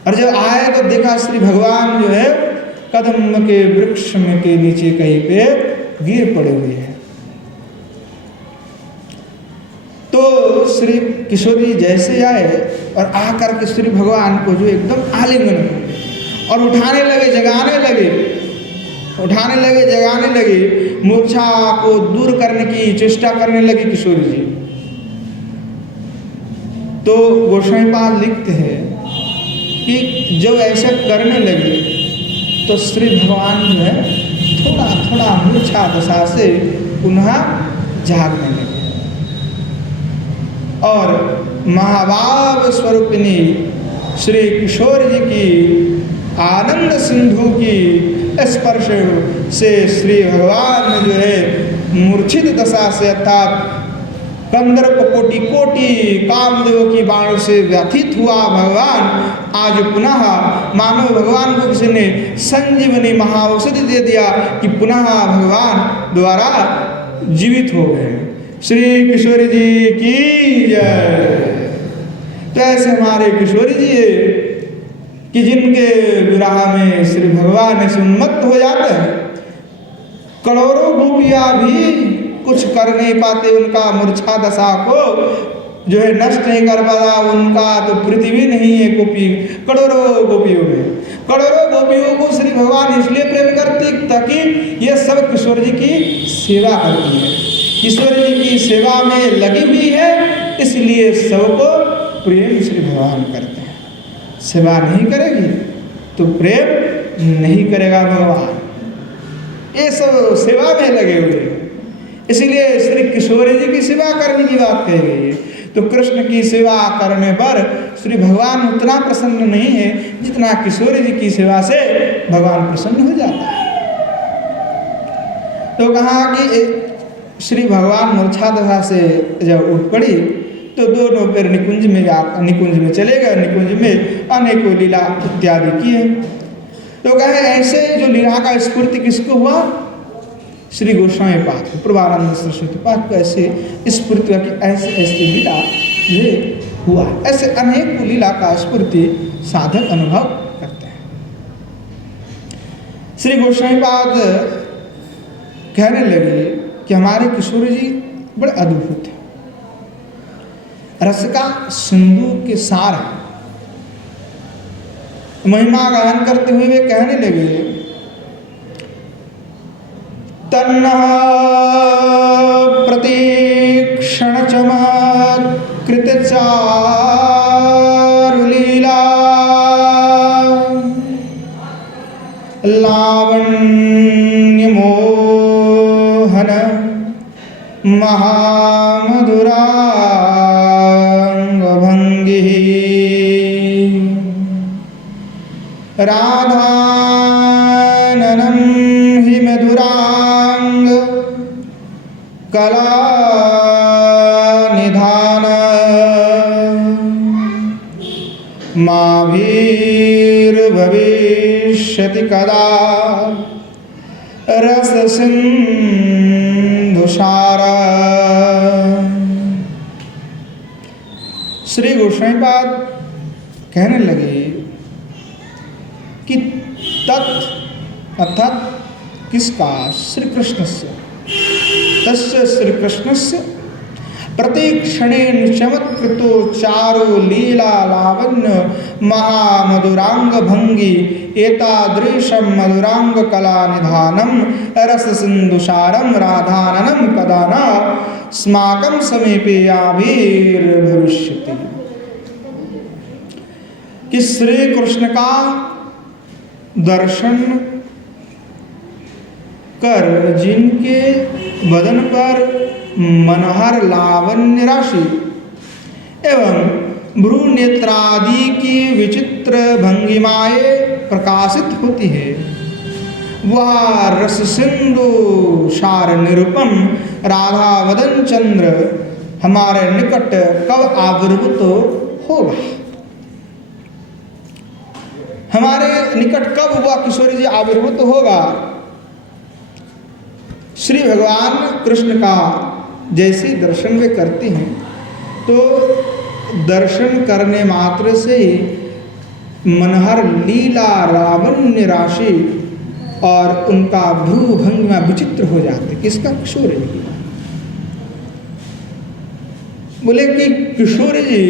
और जब आए तो देखा श्री भगवान जो है कदम के वृक्ष में के नीचे कहीं पे गिर पड़े हुए हैं। तो श्री किशोर जी जैसे आए और आकर के श्री भगवान को जो एकदम आलिंगन और उठाने लगे, जगाने लगे, जगाने लगे, मूर्छा को दूर करने की चेष्टा करने लगे किशोर जी। तो गोस्वामीपाद लिखते हैं कि जब ऐसा करने लगे तो श्री भगवान जो है थोड़ा थोड़ा मूर्छा दशा से पुनः जागने लगे, और महाभाव स्वरूपिणी श्री किशोर जी की आनंद सिंधु की स्पर्श से श्री भगवान जो है मूर्छित दशा से अर्थात कंदर्प कोटि कोटि कामदेव की बाण से व्यथित हुआ भगवान आज पुनः मानव भगवान को किसी ने संजीवनी महाऔषधि दे दिया कि पुनः भगवान द्वारा जीवित हो गए। श्री किशोर जी की जय। तो ऐसे हमारे किशोर जी है कि जिनके विरह में श्री भगवान ऐसे उन्मत्त हो जाते हैं, करोड़ों गोपियाँ भी कुछ कर नहीं पाते, उनका मूर्छा दशा को जो है नष्ट नहीं कर पाता, उनका तो पृथ्वी नहीं है गोपी, करोड़ों गोपियों में, करोड़ों गोपियों को श्री भगवान इसलिए प्रेम करते ताकि ये सब किशोर जी की सेवा करती है, किशोर जी की सेवा में लगी हुई है, इसलिए सबको प्रेम श्री भगवान करते हैं। सेवा नहीं करेगी तो प्रेम नहीं करेगा भगवान, ये सब सेवा में लगे हुए हैं। इसलिए श्री किशोर जी की सेवा करने की बात कही गई है। तो कृष्ण की सेवा करने पर श्री भगवान उतना प्रसन्न नहीं है जितना किशोर जी की सेवा से भगवान प्रसन्न हो जाता है। तो कहा कि श्री भगवान मूर्छा दशा से जब उठ पड़ी तो दोनों फिर निकुंज में चले गए, निकुंज में अनेकों लीला इत्यादि किए। तो कहे ऐसे जो लीला का स्फूर्ति किसको हुआ, श्री गोस्वामी पाद को, प्रभानंद सरस्वती पाद को ऐसे स्फूर्ति हुआ कि ऐसे ऐसे लीला ये हुआ। ऐसे अनेक लीला का स्फूर्ति साधक अनुभव करते हैं। श्री गोस्वामी पाद कहने लगे कि हमारे किशोर जी बड़े अद्भुत हैं, रस का सिंधु के सार है। महिमा गान करते हुए वे कहने लगे तन्नः प्रतीक्षण चमत्कृत चारुलीला लावण्य मोहन महामधुरांग भंगी राधाननं हि मधुरांग कला निधान माभिर्भविष्यति कदा रस सिंधुसार। श्री गोस्वामीपाद कहने लगे कि तत् अर्थात किसका? श्री कृष्णस्य। तस्य श्री कृष्णस्य प्रतिक्षणेन चमत्कृतो चारो लीला लावण्य महामधुरांग भंगी एतादृशं मधुरांग कला निधानम रस सिंधुसारम राधाननम कदा न स्माकं समीपे आविर्भविष्यति। कि श्री कृष्ण का दर्शन कर जिनके बदन पर मनोहर लावण्य राशि एवं भ्रू नेत्रादि की विचित्र भंगिमाएं प्रकाशित होती है, वह रस सिंधु सार निरूपम राधा वदन चंद्र हमारे निकट कब आविर्भूत होगा? हमारे निकट कब वह किशोरी जी आविर्भूत होगा? श्री भगवान कृष्ण का जैसे दर्शन वे करते हैं तो दर्शन करने मात्र से ही मनहर लीला लावण्य राशि और उनका भ्रू भंगिमा विचित्र हो जाते। किसका? किशोरी जी। बोले कि किशोरी जी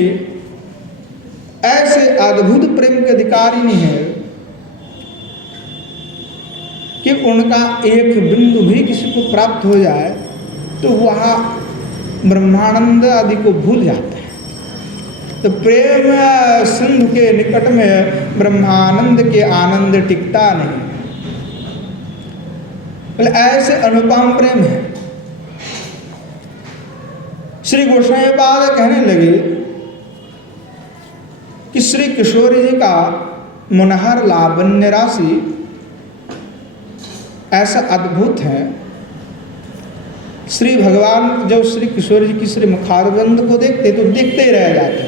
ऐसे अद्भुत प्रेम के अधिकारी नहीं है कि उनका एक बिंदु भी किसी को प्राप्त हो जाए तो वहाँ ब्रह्मानंद आदि को भूल जाता है। तो प्रेम सिंधु के निकट में ब्रह्मानंद के आनंद टिकता नहीं। ऐसे अनुपम प्रेम है। श्री गोसाई पाद कहने लगे कि श्री किशोरी जी का मनोहर लावण्य राशि ऐसा अद्भुत है। श्री भगवान जब श्री किशोर जी की श्री मुखारविंद को देखते तो देखते ही रह जाते।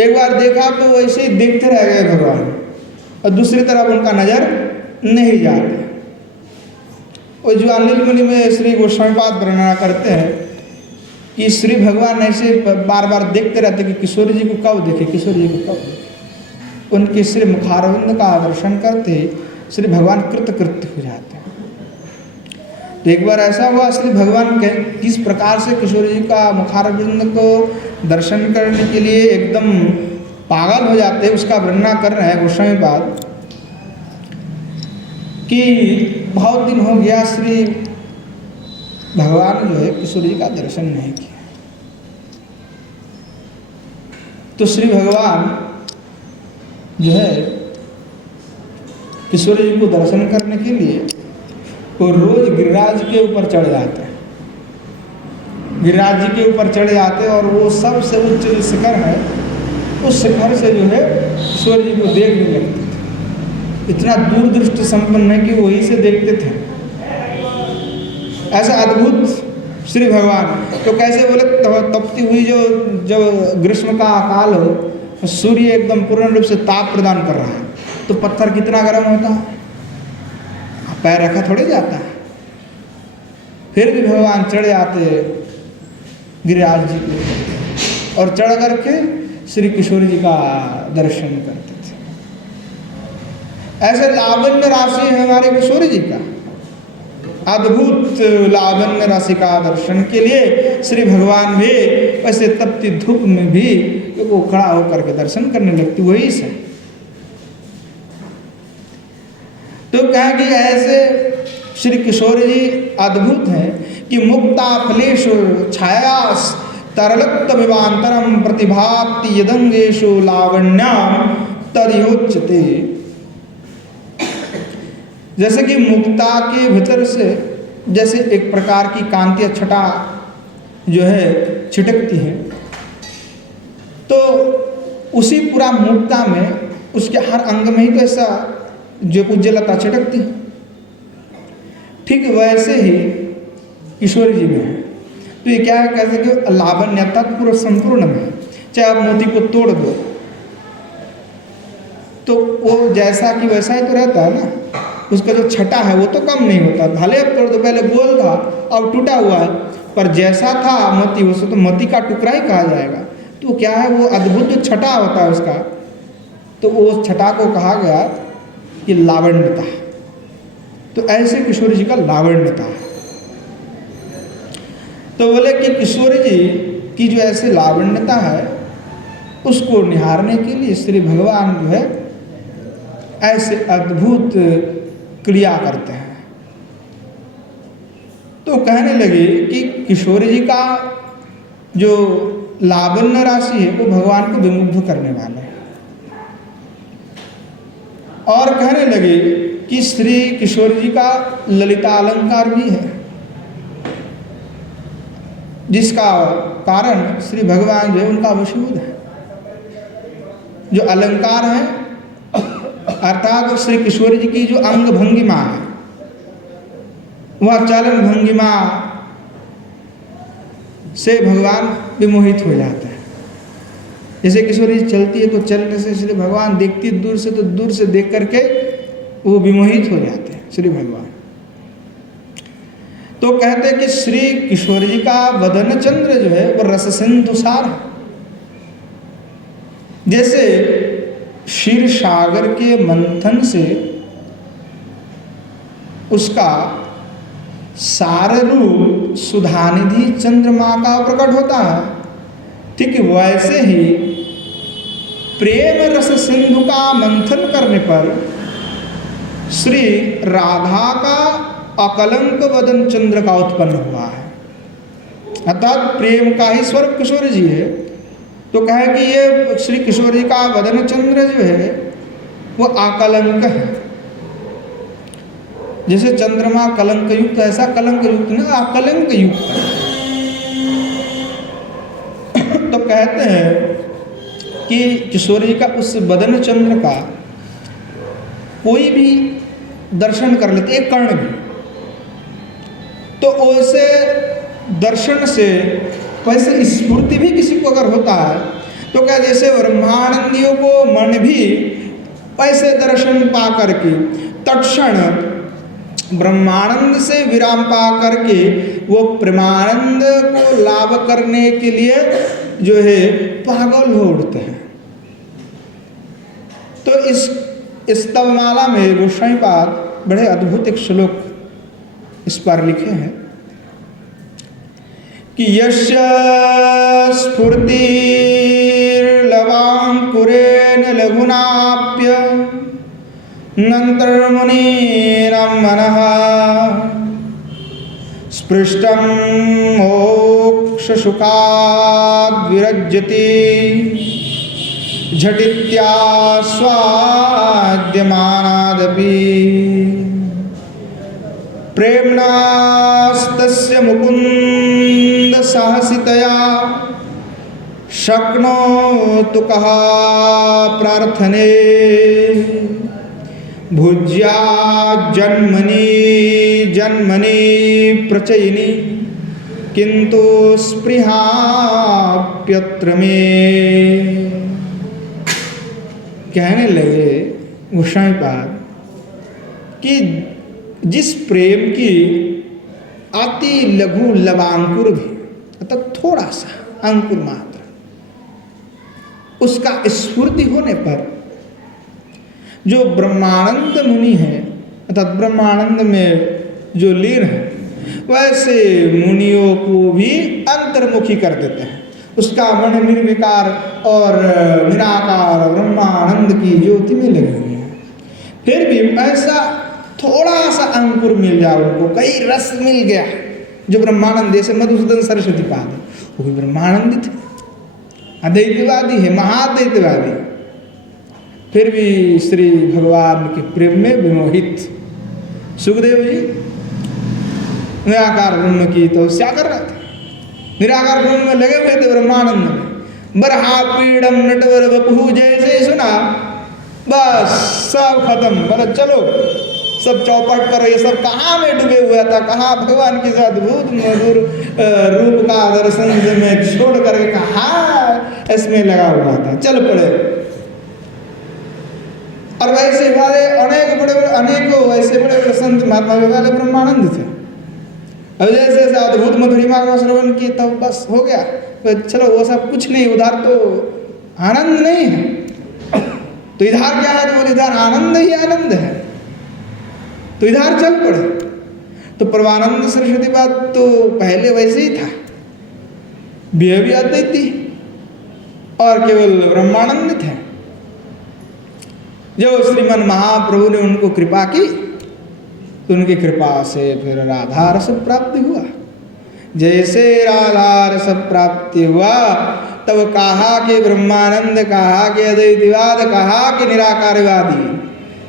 एक बार देखा तो वैसे ही देखते रह गए भगवान और दूसरी तरफ उनका नजर नहीं जाते। और जो नीलमणि में श्री गोस्वामीपाद वर्णना करते हैं कि श्री भगवान ऐसे बार बार देखते रहते कि किशोर जी को कब देखे, किशोर जी को कब देखे। उनके श्री मुखारविंद का दर्शन करते श्री भगवान कृतकृत्य हो जाते हैं। तो एक बार ऐसा हुआ श्री भगवान के किस प्रकार से किशोर जी का मुखारविंद को दर्शन करने के लिए एकदम पागल हो जाते हैं, उसका वर्णना कर रहे हैं गोस्वामीपाद कि बहुत दिन हो गया श्री भगवान जो है किशोर जी का दर्शन नहीं किया। तो श्री भगवान जो है किशोर जी को दर्शन करने के लिए वो रोज गिरिराज के ऊपर चढ़ जाते हैं। गिरिराज जी के ऊपर चढ़ जाते और वो सबसे उच्च जो शिखर है उस शिखर से जो है किशोर जी को देखने लगते थे। इतना दूरदृष्टि संपन्न है कि वहीं से देखते थे। ऐसा अद्भुत श्री भगवान। तो कैसे बोले, तपती हुई जो जब ग्रीष्म का काल हो, सूर्य एकदम पूर्ण रूप से ताप प्रदान कर रहा है तो पत्थर कितना गर्म होता है, पैर रखा थोड़े जाता है। फिर भी भगवान चढ़ जाते गिरिराज जी को और चढ़ करके श्री किशोर जी का दर्शन करते थे। ऐसे लावण्य राशि है हमारे किशोर जी का। अद्भुत लावण्य राशि का दर्शन के लिए श्री भगवान भी वैसे तपती धूप में भी वो खड़ा होकर के दर्शन करने लगती। वही से तो कहा कि ऐसे श्री किशोर जी अद्भुत हैं कि मुक्ता फलेषु छायास तरलत्तमिवांतरम प्रतिभाति यदंगेषु लावण्याम तदयोच्यते। जैसे कि मुक्ता के भीतर से जैसे एक प्रकार की कांति छटा जो है छिटकती है, तो उसी पूरा मुक्ता में उसके हर अंग में ही तो ऐसा जो उज्ज्वलता छिटकती है। ठीक वैसे ही किशोर जी में है। तो ये क्या है, कहते कि लावण्यता पूरा संपूर्ण में, चाहे आप मोती को तोड़ दो तो वो जैसा कि वैसा ही तो रहता है ना। उसका जो छटा है वो तो कम नहीं होता। भले अब तोड़ दो, पहले गोल था अब टूटा हुआ है, पर जैसा था मोती उसे तो मोती का टुकड़ा ही कहा जाएगा। तो क्या है, वो अद्भुत जो छटा होता है उसका, तो वो छटा को कहा गया कि लावण्यता। तो तो ऐसे किशोर जी का लावण्य था। तो बोले कि किशोर जी की जो ऐसे लावण्यता है उसको निहारने के लिए श्री भगवान जो है ऐसे अद्भुत क्रिया करते हैं। तो कहने लगे कि किशोर जी का जो लावण्य राशि है वो भगवान को विमुग्ध करने वाला है। और कहने लगे कि श्री किशोर जी का ललिता अलंकार भी है, जिसका कारण श्री भगवान जो है उनका वशीभूत है। जो अलंकार है अर्थात श्री किशोर जी की जो अंग भंगिमा है वह चालन भंगिमा से भगवान विमोहित हो जाते हैं। जैसे किशोर जी चलती है तो चलने से श्री भगवान देखती दूर से तो दूर से देख करके वो विमोहित हो जाते हैं श्री भगवान। तो कहते हैं कि श्री किशोर जी का वदन चंद्र जो है वो रस सिंधुसार है। जैसे क्षीर सागर के मंथन से उसका सार रूप सुधानिधि चंद्रमा का प्रकट होता है, ठीक वैसे ही प्रेम रस सिंधु का मंथन करने पर श्री राधा का अकलंक वदन चंद्र का उत्पन्न हुआ है। अर्थात प्रेम का ही स्वरूप किशोर जी है। तो कहे कि ये श्री किशोर जी का वदन चंद्र जो है वो अकलंक है। जैसे चंद्रमा कलंक युक्त, ऐसा कलंक युक्त नहीं, अकलंक युक्त है। तो कहते हैं कि किशोर जी का उस वदन चंद्र का कोई भी दर्शन कर लेते, एक कर्ण भी, तो वैसे दर्शन से वैसे स्फूर्ति भी किसी को अगर होता है तो क्या जैसे ब्रह्मानंदियों को मन भी वैसे दर्शन पा करके तत्क्षण ब्रह्मानंद से विराम पा करके वो प्रेमानंद को लाभ करने के लिए जो है पागल हो उठते हैं। तो इस स्तवमाला में गोस्वामीपाद बड़े अद्भुत एक श्लोक इस पर लिखे हैं कि यस्य स्फूर्तिर्लवांकुरेण लघुनाप्य नन्तर्मुनीनां मनः स्पृष्टं मोक्षसुखाद् विरज्यति झटित्या स्वाद्यमानादपि प्रेम्णास्तस्य मुकुन्द साहसितया शक्नोतु कः प्रार्थने भुज्या जन्मनि जन्मनि प्रचयिनी किंतु स्पृहाप्यत्र में। कहने लगे गोस्वामीपाद कि जिस प्रेम की अति लघु लवांकुर भी अर्थात थोड़ा सा अंकुर मात्र उसका स्फूर्ति होने पर जो ब्रह्मानंद मुनि है अर्थात ब्रह्मानंद में जो लीन है वैसे मुनियों को भी अंतर्मुखी कर देते हैं। उसका मन निर्विकार और निराकार ब्रह्मानंद की ज्योति में लगे हुए हैं। फिर भी ऐसा थोड़ा सा अंकुर मिल जाए उनको, कई रस मिल गया जो ब्रह्मानंद, जैसे मधुसूदन सरस्वती पाद वो भी ब्रह्मानंदित है, अद्वैतवादी है, महाद्वैतवादी, फिर भी श्री भगवान के प्रेम में विमोहित। सुखदेव जी निराकार ब्रह्म की तपस्या कर रहे थे, निराकार ब्रह्म में लगे हुए थे ब्रह्मानंद में। बरहा पीड़म नटवर बपहु जैसे सुना बस सब खत्म, बोले चलो सब चौपट करो, ये सब कहाँ में डूबे हुआ था, कहाँ भगवान के साथ अद्भुत मधुर रूप का दर्शन में छोड़ करके कहाँ इसमें लगा हुआ था, चल पड़े। और वैसे वाले अनेक अनेकों वैसे बड़े बड़े संत महात्मा वाले ब्रह्मानंद थे। अब जैसे अद्भुत मधुरिमा का श्रवण किए तब बस हो गया, तो चलो वो सब कुछ नहीं, उधर तो आनंद नहीं है, तो इधर क्या है, तो इधर आनंद ही आनंद है। तो इधर चल पड़े। तो परमानंद सरस्वती बात तो पहले वैसे ही था, भी अद्वैती और केवल ब्रह्मानंद थे। जब श्रीमन महाप्रभु ने उनको कृपा की तो उनकी कृपा से फिर राधा रस प्राप्ति हुआ। जैसे राधा रस प्राप्ति हुआ तब कहा कि ब्रह्मानंद, कहा कि अद्वैतवाद, कहा कि निराकारवादी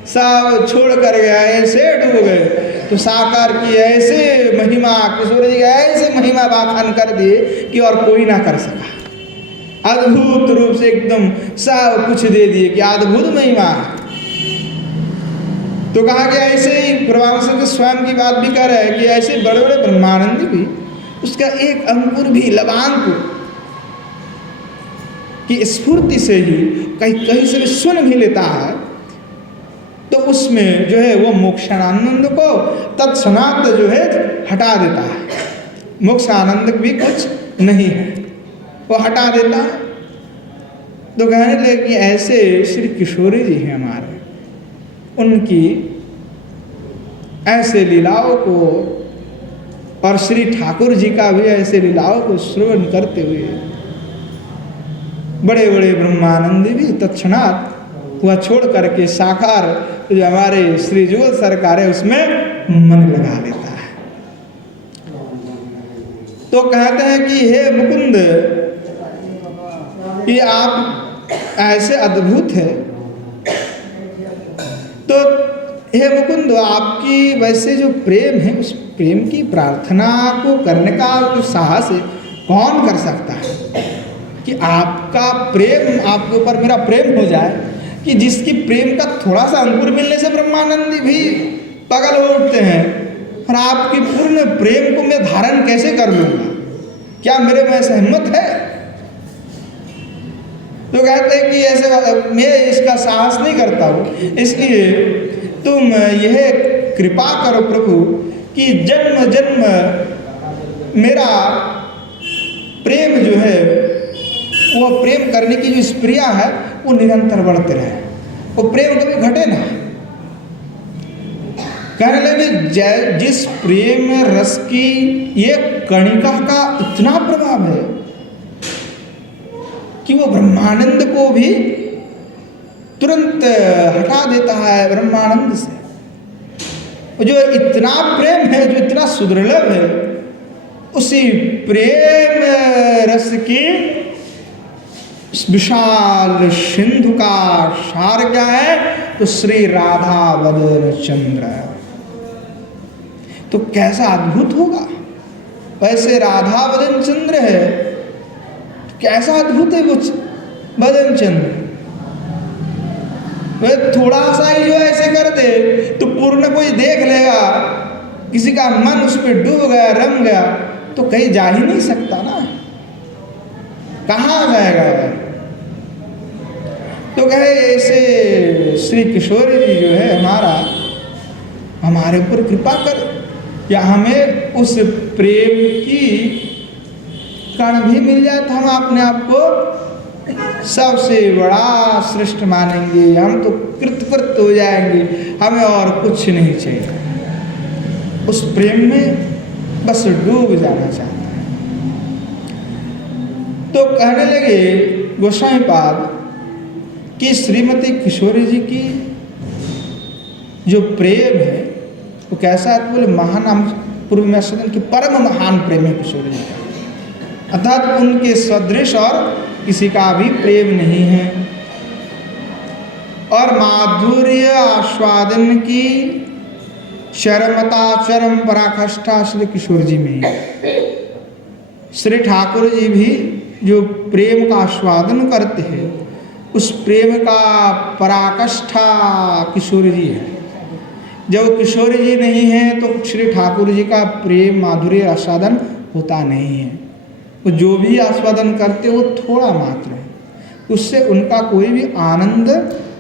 सब छोड़ कर गए, ऐसे डूब गए। तो साकार की ऐसे महिमा, किशोर जी ऐसे महिमा बाखान कर दिए कि और कोई ना कर सका। अद्भुत रूप से एकदम सब कुछ दे दिए कि अद्भुत महिमा है। तो कहा कि ऐसे ही प्रभाव स्वयं की बात भी कर रहे हैं कि ऐसे बड़े बड़े ब्रह्मानंद भी उसका एक अंकुर भी, लवांक की स्फूर्ति से ही कहीं कहीं से भी सुन भी लेता है तो उसमें जो है वो मोक्षानंद को तत्सनात जो है हटा देता है। मोक्षानंद भी कुछ नहीं है, वो हटा देता है। तो कहने लगे कि ऐसे श्री किशोरी जी हैं हमारे, उनकी ऐसे लीलाओं को और श्री ठाकुर जी का भी ऐसे लीलाओं को श्रवण करते हुए बड़े बड़े ब्रह्मानंदी भी तत्क्षणात वह छोड़ करके साकार जो हमारे श्री जुगल सरकार है उसमें मन लगा लेता है। तो कहते हैं कि हे मुकुंद, कि आप ऐसे अद्भुत हैं। तो हे मुकुंद, आपकी वैसे जो प्रेम है उस प्रेम की प्रार्थना को करने का जो साहस है कौन कर सकता है कि आपका प्रेम, आपके ऊपर मेरा प्रेम हो जाए कि जिसकी प्रेम का थोड़ा सा अंकुर मिलने से ब्रह्मानंदी भी पागल हो उठते हैं। और आपकी पूर्ण प्रेम को मैं धारण कैसे कर लूँगा, क्या मेरे में ऐसा हिम्मत है? तो कहते हैं कि ऐसे मैं इसका साहस नहीं करता हूँ, इसलिए तुम यह कृपा करो प्रभु कि जन्म जन्म मेरा प्रेम जो है वो प्रेम करने की जो स्प्रिया है वो निरंतर बढ़ते रहे, वो प्रेम कभी घटे ना। कहने लगे जिस प्रेम रस की ये कणिका का इतना प्रभाव है कि वो ब्रह्मानंद को भी तुरंत हटा देता है ब्रह्मानंद से। जो इतना प्रेम है, जो इतना सुदृढ़ है, उसी प्रेम रस की विशाल सिंधु का सार क्या है? तो श्री राधा वदन चंद्र। तो कैसा अद्भुत होगा, वैसे राधा वदन चंद्र है, कैसा अद्भुत है वो वदन चंद्र। वह थोड़ा सा ही जो ऐसे कर दे तो पूर्ण कोई देख लेगा, किसी का मन उस पर डूब गया, रम गया, तो कहीं जा ही नहीं सकता ना, कहाँ जाएगा? तो कहे ऐसे श्री किशोर जी जो है हमारे ऊपर कृपा कर, या हमें उस प्रेम की कण भी मिल जाए तो हम अपने आप को सबसे बड़ा श्रेष्ठ मानेंगे, हम तो कृतकृत हो जाएंगे, हमें और कुछ नहीं चाहिए। उस प्रेम में बस डूब जाना चाहता है। तो कहने लगे गोसाई पाद कि श्रीमती किशोरी जी की जो प्रेम है वो कैसा है? तो बोले महान, पूर्व में सदन की परम महान प्रेम है किशोरी जी का, अर्थात उनके सदृश और किसी का भी प्रेम नहीं है। और माधुर्य आस्वादन की चरमता, चरम पराकाष्ठा श्री किशोर जी में है। श्री ठाकुर जी भी जो प्रेम का आस्वादन करते हैं उस प्रेम का पराकाष्ठा किशोर जी है। जब किशोर जी नहीं है तो श्री ठाकुर जी का प्रेम माधुर्य आस्वादन होता नहीं है। वो जो भी आस्वादन करते वो थोड़ा मात्र है, उससे उनका कोई भी आनंद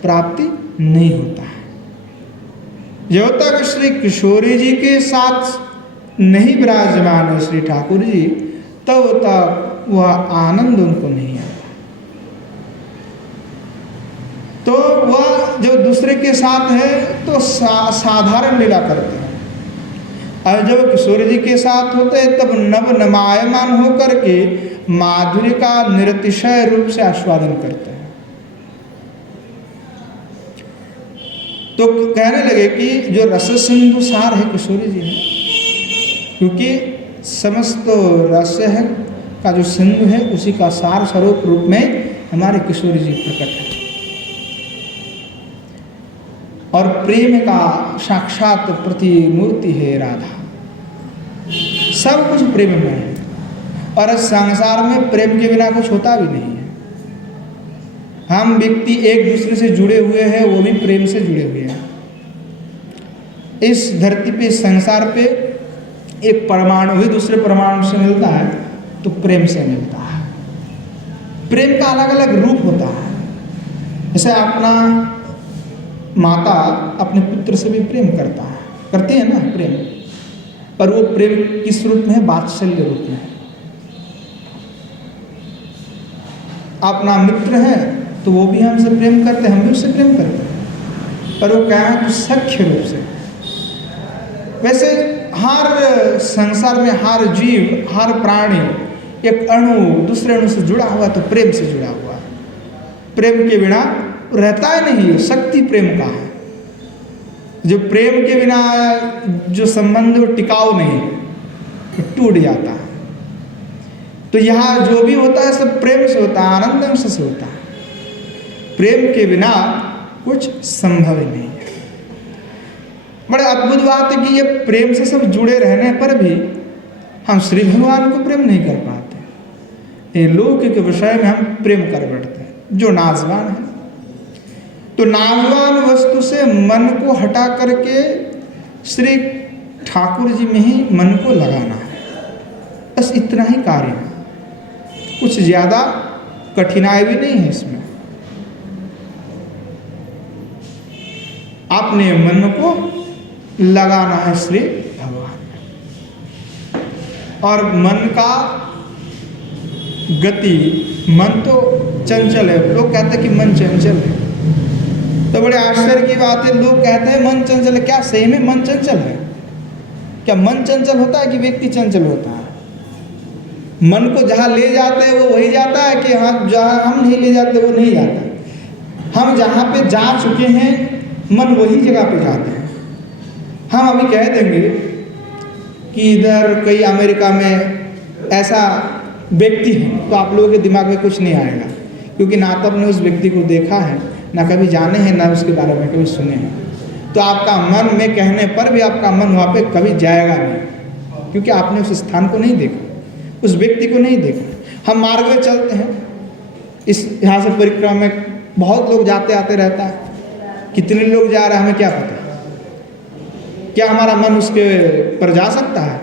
प्राप्ति नहीं होता है। जब तक श्री किशोरी जी के साथ नहीं विराजमान है श्री ठाकुर जी, तब तक वह आनंद उनको नहीं आता। तो वह जब दूसरे के साथ है तो साधारण लीला करते हैं, और जब किशोर जी के साथ होते हैं तब नव नमायमान होकर के माधुर्य का निरतिशय रूप से आस्वादन करते हैं। तो कहने लगे कि जो रस सिंधु सार है किशोरी जी है, क्योंकि समस्त रस है का जो सिंधु है उसी का सार स्वरूप रूप में हमारे किशोरी जी प्रकट है, और प्रेम का साक्षात प्रतिमूर्ति है राधा। सब कुछ प्रेम में है, और इस संसार में प्रेम के बिना कुछ होता भी नहीं है। हम व्यक्ति एक दूसरे से जुड़े हुए हैं, वो भी प्रेम से जुड़े हुए हैं। इस धरती पे, इस संसार पे एक परमाणु भी दूसरे परमाणु से मिलता है तो प्रेम से मिलता है। प्रेम का अलग अलग रूप होता है। जैसे अपना माता अपने पुत्र से भी प्रेम करता है, करती है ना प्रेम, पर वो प्रेम किस रूप में है? वात्सल्य रूप में है। अपना मित्र है तो वो भी हमसे प्रेम करते हैं, हम भी उससे प्रेम करते हैं, पर वो क्या है? तो सख्य रूप से। वैसे हर संसार में हर जीव, हर प्राणी एक अणु दूसरे अणु से जुड़ा हुआ तो प्रेम से जुड़ा हुआ है। प्रेम के बिना रहता ही नहीं, शक्ति प्रेम का है। जो प्रेम के बिना जो संबंध वो टिकाऊ नहीं, तो टूट जाता है। तो यहाँ जो भी होता है सब प्रेम से होता है, आनंद अंश से होता है। प्रेम के बिना कुछ संभव नहीं है। बड़े अद्भुत बात है कि ये प्रेम से सब जुड़े रहने पर भी हम श्री भगवान को प्रेम नहीं कर पाते। ये लौकिक के विषय में हम प्रेम कर बैठते हैं जो नाजवान है। तो नाजवान वस्तु से मन को हटा करके श्री ठाकुर जी में ही मन को लगाना है, बस इतना ही कार्य है। कुछ ज़्यादा कठिनाई भी नहीं है इसमें। अपने मन को लगाना है श्री भगवान। और मन का गति, मन तो चंचल है। लोग कहते हैं कि मन चंचल है, तो बड़े आश्चर्य की बात है। लोग कहते हैं मन चंचल है, क्या सही में मन चंचल है? क्या मन चंचल होता है कि व्यक्ति चंचल होता है? मन को जहाँ ले जाते हैं वो वही जाता है कि हाँ, जहाँ हम नहीं ले जाते वो नहीं जाता? हम जहाँ पे जा चुके हैं मन वही जगह पे जाते हैं। हम अभी कह देंगे कि इधर कहीं अमेरिका में ऐसा व्यक्ति है, तो आप लोगों के दिमाग में कुछ नहीं आएगा, क्योंकि ना तो आपने उस व्यक्ति को देखा है, ना कभी जाने हैं, ना उसके बारे में कभी सुने हैं। तो आपका मन में कहने पर भी आपका मन वहाँ पे कभी जाएगा नहीं, क्योंकि आपने उस स्थान को नहीं देखा, उस व्यक्ति को नहीं देखा। हम मार्ग में चलते हैं, इस यहाँ से परिक्रमा में बहुत लोग जाते आते रहता है। कितने लोग जा रहे हैं हमें क्या पता? क्या हमारा मन उसके पर जा सकता है?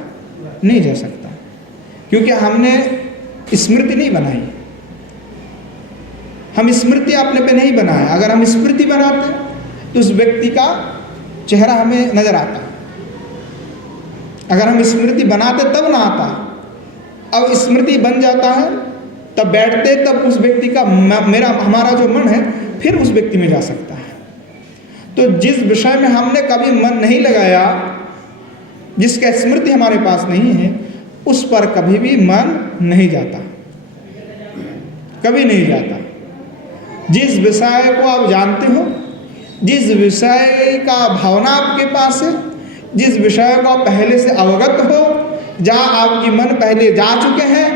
नहीं जा सकता, क्योंकि हमने स्मृति नहीं बनाई। हम स्मृति अपने पे नहीं बनाए। अगर हम स्मृति बनाते तो उस व्यक्ति का चेहरा हमें नजर आता। अगर हम स्मृति बनाते तब ना आता। अब स्मृति बन जाता है तब बैठते, तब उस व्यक्ति का हमारा जो मन है फिर उस व्यक्ति में जा सकता है। तो जिस विषय में हमने कभी मन नहीं लगाया, जिसका स्मृति हमारे पास नहीं है, उस पर कभी भी मन नहीं जाता, कभी नहीं जाता। जिस विषय को आप जानते हो, जिस विषय का भावना आपके पास है, जिस विषय को आप पहले से अवगत हो, जहाँ आपकी मन पहले जा चुके हैं,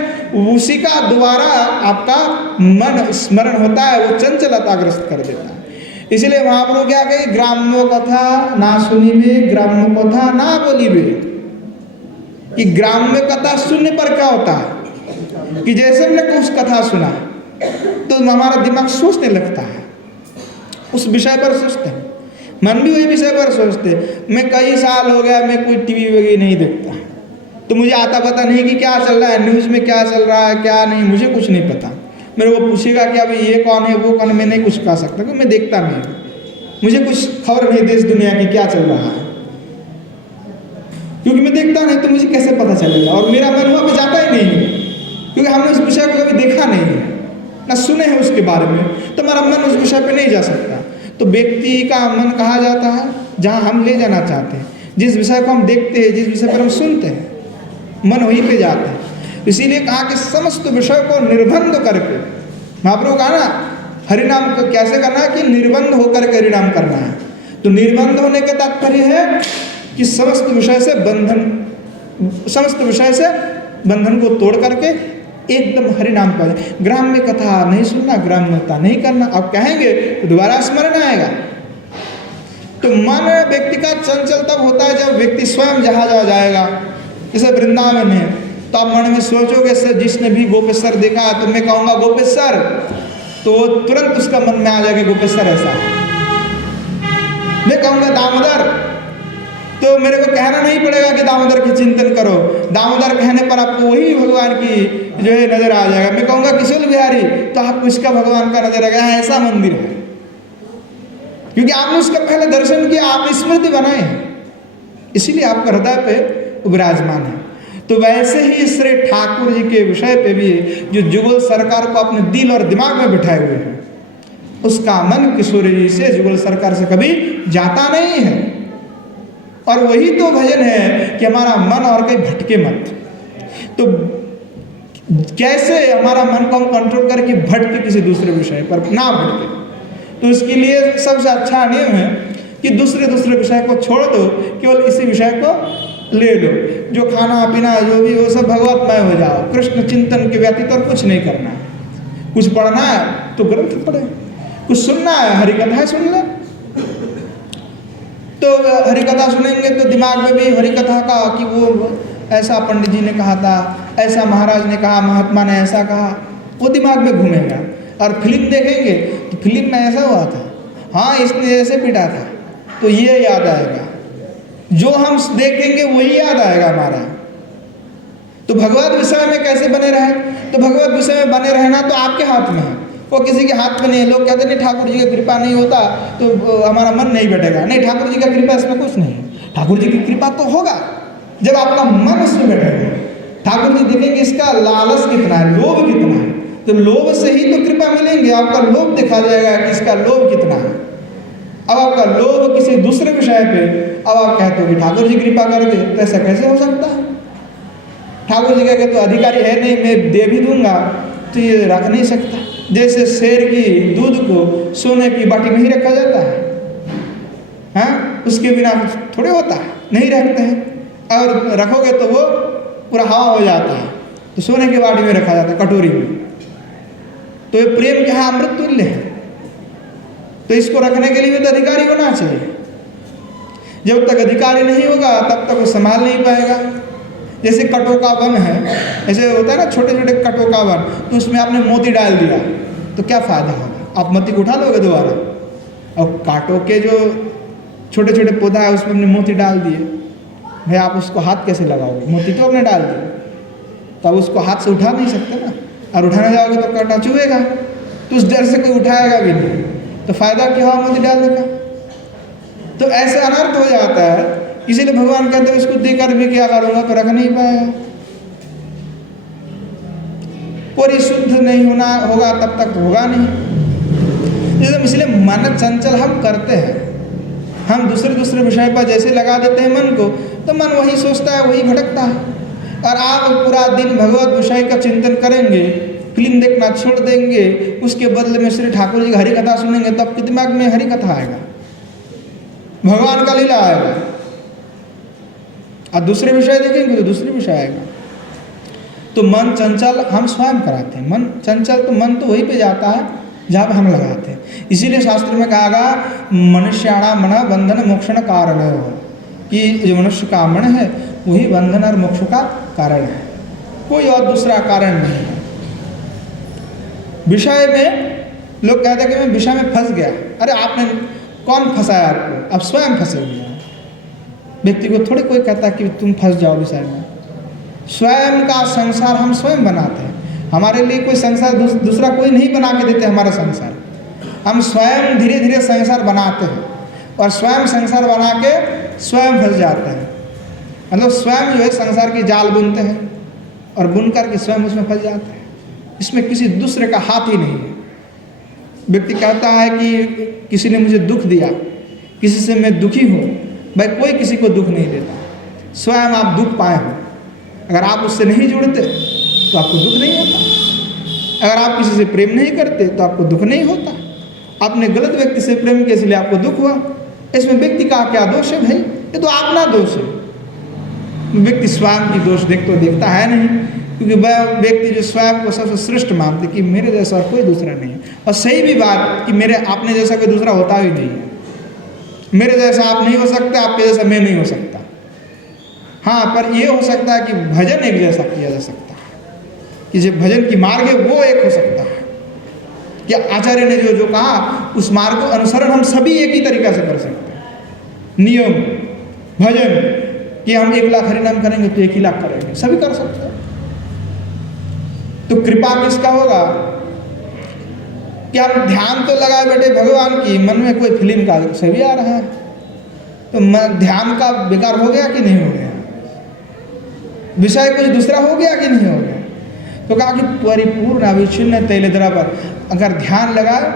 उसी का दोबारा आपका मन स्मरण होता है, वो चंचलताग्रस्त कर देता है। इसलिए वहाँ पर क्या कही, ग्राम्य कथा ना सुनिबे, ग्राम्य कथा ना बोलिबे। कि ग्राम्य कथा सुनने पर क्या होता है कि जैसे हमने कुछ कथा सुना तो हमारा दिमाग सोचने लगता है, उस विषय पर सोचते हैं, मन भी वही विषय पर सोचते। मैं कई साल हो गया मैं कोई टीवी वगैरह नहीं देखता, तो मुझे आता पता नहीं कि क्या चल रहा है, न्यूज़ में क्या चल रहा है क्या नहीं, मुझे कुछ नहीं पता। मेरे को पूछेगा कि अभी ये कौन है वो कौन, मैं नहीं कुछ कह सकता क्योंकि मैं देखता नहीं, मुझे कुछ खबर नहीं देश दुनिया की क्या चल रहा है, क्योंकि मैं देखता नहीं तो मुझे कैसे पता चलेगा। और मेरा मन वहाँ पे जाता ही नहीं है, क्योंकि हमने उस विषय को कभी देखा नहीं है, ना सुने हैं उसके बारे में, तो हमारा मन उस विषय पे नहीं जा सकता। तो व्यक्ति का मन कहाँ जाता है? जहाँ हम ले जाना चाहते हैं, जिस विषय को हम देखते हैं, जिस विषय पर हम सुनते हैं, मन वहीं पे जाता है। इसीलिए कहा कि समस्त विषय को निर्बंध करके, महाप्रभु कहा ना हरिनाम को कैसे करना है कि निर्बंध होकर के हरिनाम करना है। तो निर्बंध होने का तात्पर्य है कि समस्त विषय से बंधन को तोड़ करके एकदम हरिनाम पर। ग्राम्य कथा नहीं सुनना, ग्राम्यता नहीं करना। अब कहेंगे तो दोबारा स्मरण आएगा। तो मन व्यक्ति का चंचल तब होता है जब व्यक्ति स्वयं जहाँ जा जाएगा। जैसे वृंदावन है तो आप मन में सोचोगे सर जिसने भी गोपेश्वर देखा तो मैं कहूँगा गोपेश्वर, तो तुरंत उसका मन में आ जाएगा गोपेश्वर ऐसा। मैं कहूँगा दामोदर, तो मेरे को कहना नहीं पड़ेगा कि दामोदर की चिंतन करो। दामोदर कहने पर आपको वही भगवान की जो है नजर आ जाएगा। मैं कहूँगा किशोर बिहारी, तो आपको इसका भगवान का नजर आ गया। ऐसा मंदिर है क्योंकि आपने उसका पहले दर्शन किया, आप स्मृति बनाए हैं, इसीलिए आपका हृदय पे विराजमान है। तो वैसे ही श्री ठाकुर जी के विषय पे भी जो जुगल सरकार को अपने दिल और दिमाग में बिठाए हुए हैं, उसका मन किशोर जी से, जुगल सरकार से कभी जाता नहीं है। और वही तो भजन है कि हमारा मन और कहीं भटके मत। तो कैसे हमारा मन को हम कंट्रोल करके भटके किसी दूसरे विषय पर ना भटके, तो इसके लिए सबसे अच्छा नियम है कि दूसरे विषय को छोड़ दो, केवल इसी विषय को ले लो। जो खाना पीना जो भी वो सब भगवतमय हो जाओ। कृष्ण चिंतन के व्यतीत और कुछ नहीं करना है। कुछ पढ़ना है तो ग्रंथ पढ़े, कुछ सुनना है हरिकथा सुन ले। तो हरिकथा सुनेंगे तो दिमाग में भी हरिकथा का कि वो ऐसा पंडित जी ने कहा था, ऐसा महाराज ने कहा, महात्मा ने ऐसा कहा, वो दिमाग में घूमेगा। और फिल्म देखेंगे तो फिल्म में ऐसा हुआ था, हाँ इसने ऐसे पीटा था, तो ये याद आएगा। जो हम देखेंगे वही याद आएगा हमारा। तो भगवत विषय में कैसे बने रहे? तो भगवत विषय में बने रहना तो आपके हाथ में है, वो किसी के हाथ में नहीं है। लोग कहते नहीं ठाकुर जी की कृपा नहीं होता तो हमारा मन नहीं बैठेगा। नहीं, ठाकुर जी का कृपा इसमें कुछ नहीं है। ठाकुर जी की कृपा तो होगा जब आपका मन उसमें बैठेगा। ठाकुर जी देखेंगे इसका लालच कितना है, लोभ कितना है, तो लोभ से ही तो कृपा मिलेंगे। आपका लोभ देखा जाएगा कि इसका लोभ कितना है। अब आपका लोभ किसी दूसरे विषय पे, अब आप कहते हो कि ठाकुर जी कृपा कर दे, तो ऐसा कैसे हो सकता है? ठाकुर जी कहते तो अधिकारी है नहीं, मैं दे भी दूंगा, तो ये रख नहीं सकता। जैसे शेर की दूध को सोने की बाटी में ही रखा जाता है, हाँ, उसके बिना थोड़े होता है, नहीं रखते हैं। और रखोगे तो वो पूरा हवा हो जाता है, तो सोने की बाटी में रखा जाता है, कटोरी में। तो ये प्रेम के यहाँ अमृत तुल्य है। तो इसको रखने के लिए भी तो अधिकारी होना चाहिए। जब तक अधिकारी नहीं होगा तब तक वो संभाल नहीं पाएगा। जैसे कटोका वन है, ऐसे होता है ना छोटे छोटे कटोका वन, तो उसमें आपने मोती डाल दिया तो क्या फ़ायदा होगा? आप मोती को उठा लोगे दोबारा? और काटो के जो छोटे छोटे पौधा है उसमें अपने मोती डाल दिए, भाई आप उसको हाथ कैसे लगाओगे? मोती तो आपने डाल दिए, तब उसको हाथ से उठा नहीं सकते ना। और उठाने जाओगे तो कांटा चुभेगा, तो उस डर से कोई उठाएगा भी नहीं, तो फायदा क्या हुआ मोती डालने का? तो ऐसे अनर्थ हो जाता है। इसीलिए भगवान कहते हैं इसको देकर भी क्या करूँगा, तो रख नहीं पाएगा। परिशुद्ध नहीं होगा तब तक होगा नहीं। इसलिए मन चंचल हम करते हैं, हम दूसरे विषय पर जैसे लगा देते हैं मन को, तो मन वही सोचता है, वही भटकता है। और आप पूरा दिन भगवत विषय का चिंतन करेंगे, फिल्म देखना छोड़ देंगे, उसके बदले में श्री ठाकुर जी की हरि कथा सुनेंगे, तब के दिमाग में हरि कथा आएगा, भगवान का लीला आएगा। और दूसरे विषय देखेंगे तो दूसरे विषय आएगा। तो मन चंचल हम स्वयं कराते हैं। मन चंचल तो मन तो वहीं पे जाता है जहाँ पे हम लगाते हैं। इसीलिए शास्त्र में कहा गया मनुष्याणा मन बंधन मोक्षण कारण है, कि जो मनुष्य का मन है वही बंधन और मोक्ष का कारण है, कोई और दूसरा कारण नहीं है। विषय में लोग कहते हैं कि मैं विषय में फंस गया। अरे आपने कौन फंसाया आपको? आप स्वयं फंसे हुए हैं। व्यक्ति को थोड़ी कोई कहता कि तुम फंस जाओ विषय में। स्वयं का संसार हम स्वयं बनाते हैं। हमारे लिए कोई संसार दूसरा कोई नहीं बना के देते हमारा संसार। हम स्वयं धीरे धीरे संसार बनाते हैं और स्वयं संसार बना के स्वयं फंस जाते हैं। मतलब स्वयं जो है संसार की जाल बुनते हैं और बुन कर के स्वयं उसमें फंस जाते हैं। इसमें किसी दूसरे का हाथ ही नहीं है। व्यक्ति कहता है कि किसी ने मुझे दुख दिया, किसी से मैं दुखी हूँ। भाई कोई किसी को दुख नहीं देता, स्वयं आप दुख पाए हो। अगर आप उससे नहीं जुड़ते तो आपको दुख नहीं होता। अगर आप किसी से प्रेम नहीं करते तो आपको दुख नहीं होता। आपने गलत व्यक्ति से प्रेम किया इसलिए आपको दुख हुआ। इसमें व्यक्ति का क्या दोष है भाई? ये तो अपना दोष है। व्यक्ति स्वयं की दोष देखता है नहीं, क्योंकि वह व्यक्ति जो स्वयं को सबसे श्रेष्ठ मानते कि मेरे जैसा और कोई दूसरा नहीं है। और सही भी बात कि मेरे अपने जैसा कोई दूसरा होता ही नहीं है। मेरे जैसा आप नहीं हो सकते, आपके जैसा मैं नहीं हो सकता। हाँ, पर यह हो सकता है कि भजन एक जैसा किया जा सकता है, कि जो भजन की मार्ग है वो एक हो सकता है। कि आचार्य ने जो कहा उस मार्ग को अनुसरण हम सभी एक ही तरीका से कर सकते हैं। नियम भजन कि हम 1 लाख हरिनाम करेंगे तो 1 ही लाख करेंगे, सभी कर सकते हैं। तो कृपा किसका होगा कि हम ध्यान तो लगाए बैठे भगवान की, मन में कोई फिल्म का सभी आ रहा है, तो ध्यान का बेकार हो गया कि नहीं हो गया? विषय कुछ दूसरा हो गया कि नहीं हो गया? तो कहा कि परिपूर्ण अविच्छिन्न तैलधरा पर अगर ध्यान लगाए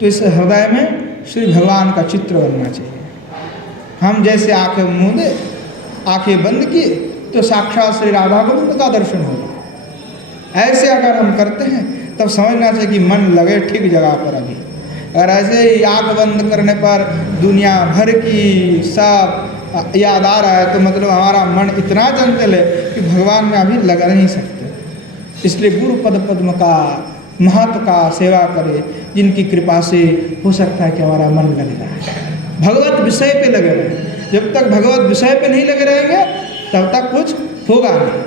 तो इस हृदय में श्री भगवान का चित्र बनना चाहिए। हम जैसे आंखें मूंदे, आंखें बंद किए तो साक्षात श्री राधा गोविंद का दर्शन होगा। ऐसे अगर हम करते हैं तब समझना चाहिए कि मन लगे ठीक जगह पर। अभी अगर ऐसे ही आँख बंद करने पर दुनिया भर की सब याद आ रहा है तो मतलब हमारा मन इतना चंचल है कि भगवान में अभी लगा नहीं सकते। इसलिए गुरु पद पद्म का महत्व का सेवा करें, जिनकी कृपा से हो सकता है कि हमारा मन लग रहा है। भगवत विषय पे लगे रहें। जब तक भगवत विषय पे नहीं लगे रहेंगे तब तक कुछ होगा नहीं।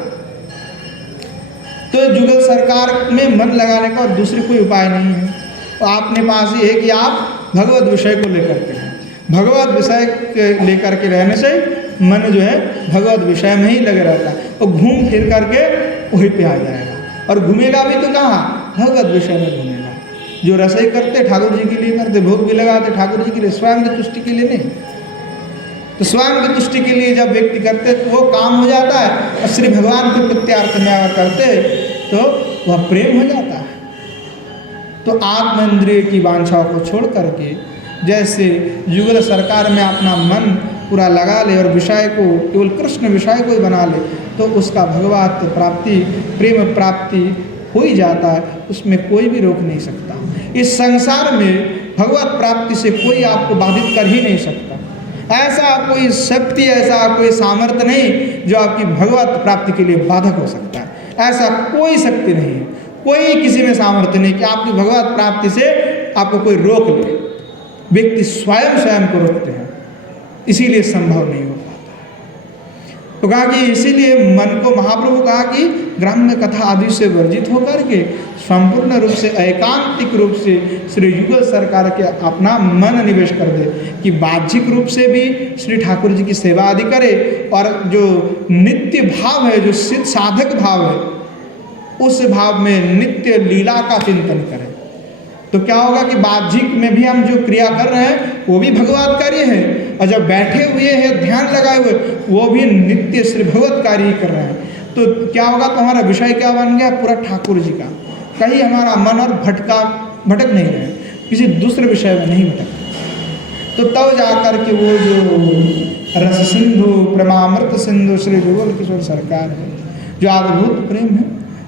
तो जुगल सरकार में मन लगाने का और दूसरी कोई उपाय नहीं है। तो आपने पास ही है कि आप भगवत विषय को लेकर के रहें। भगवत विषय के लेकर के रहने से मन जो है भगवत विषय में ही लगे रहता है और घूम फिर करके वहीं पे आ जाएगा। और घूमेगा भी तो कहाँ? भगवत विषय में घूमेगा। जो रसोई करते ठाकुर जी के लिए करते, भोग भी लगाते ठाकुर जी के लिए, स्वयं की तुष्टि के लिए नहीं। तो स्वयं की तुष्टि के लिए जब व्यक्ति करते तो वो काम हो जाता है, और श्री भगवान के प्रत्यार्थ में अगर करते तो वह प्रेम हो जाता है। तो आत्म इंद्रिय की वांछाओं को छोड़ करके जैसे युगल सरकार में अपना मन पूरा लगा ले और विषय को केवल कृष्ण विषय को ही बना ले तो उसका भगवत प्राप्ति, प्रेम प्राप्ति हो ही जाता है। उसमें कोई भी रोक नहीं सकता। इस संसार में भगवत प्राप्ति से कोई आपको बाधित कर ही नहीं सकता। ऐसा कोई शक्ति, ऐसा कोई सामर्थ्य नहीं जो आपकी भगवत प्राप्ति के लिए बाधक हो सकता है। ऐसा कोई शक्ति नहीं है, कोई किसी में सामर्थ्य नहीं कि आपकी भगवत प्राप्ति से आपको कोई रोक ले। व्यक्ति स्वयं को रोकते हैं, इसीलिए संभव नहीं हो पाता। तो कहा कि इसीलिए मन को महाप्रभु कहा कि ग्राम्य कथा आदि से वर्जित होकर के संपूर्ण रूप से एकांतिक रूप से श्री युगल सरकार के अपना मन निवेश कर दे कि बाह्यिक रूप से भी श्री ठाकुर जी की सेवा आदि करे और जो नित्य भाव है, जो सिद्ध साधक भाव है, उस भाव में नित्य लीला का चिंतन करें। तो क्या होगा कि बाह्यिक में भी हम जो क्रिया कर रहे हैं वो भी भगवत कार्य है, और जब बैठे हुए हैं ध्यान लगाए हुए वो भी नित्य श्री भगवत कार्य ही कर रहे हैं। तो क्या होगा? तो हमारा विषय क्या बन गया? पूरा ठाकुर जी का। कहीं हमारा मन और भटक नहीं रहे, किसी दूसरे विषय में नहीं भटक। तो तब जाकर के वो जो रस सिंधु प्रेमामृत सिंधु श्री युगल किशोर सरकार है, जो अद्भुत प्रेम है,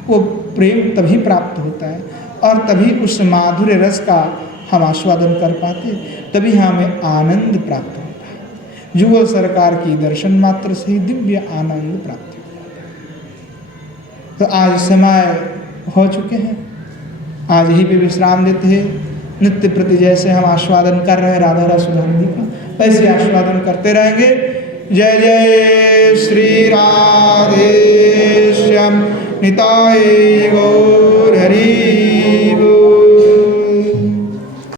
वो प्रेम तभी प्राप्त होता है और तभी उस माधुर्य रस का हम आस्वादन कर पाते, तभी हमें आनंद प्राप्त होता है। युगल सरकार की दर्शन मात्र से ही दिव्य आनंद प्राप्त होता है। तो आज समय हो चुके हैं, आज ही पे विश्राम देते हैं। नित्य प्रति जैसे हम आस्वादन कर रहे हैं राधा रस सुधारने का, वैसे आस्वादन करते रहेंगे। जय जय श्री राधे श्याम निताय गौ।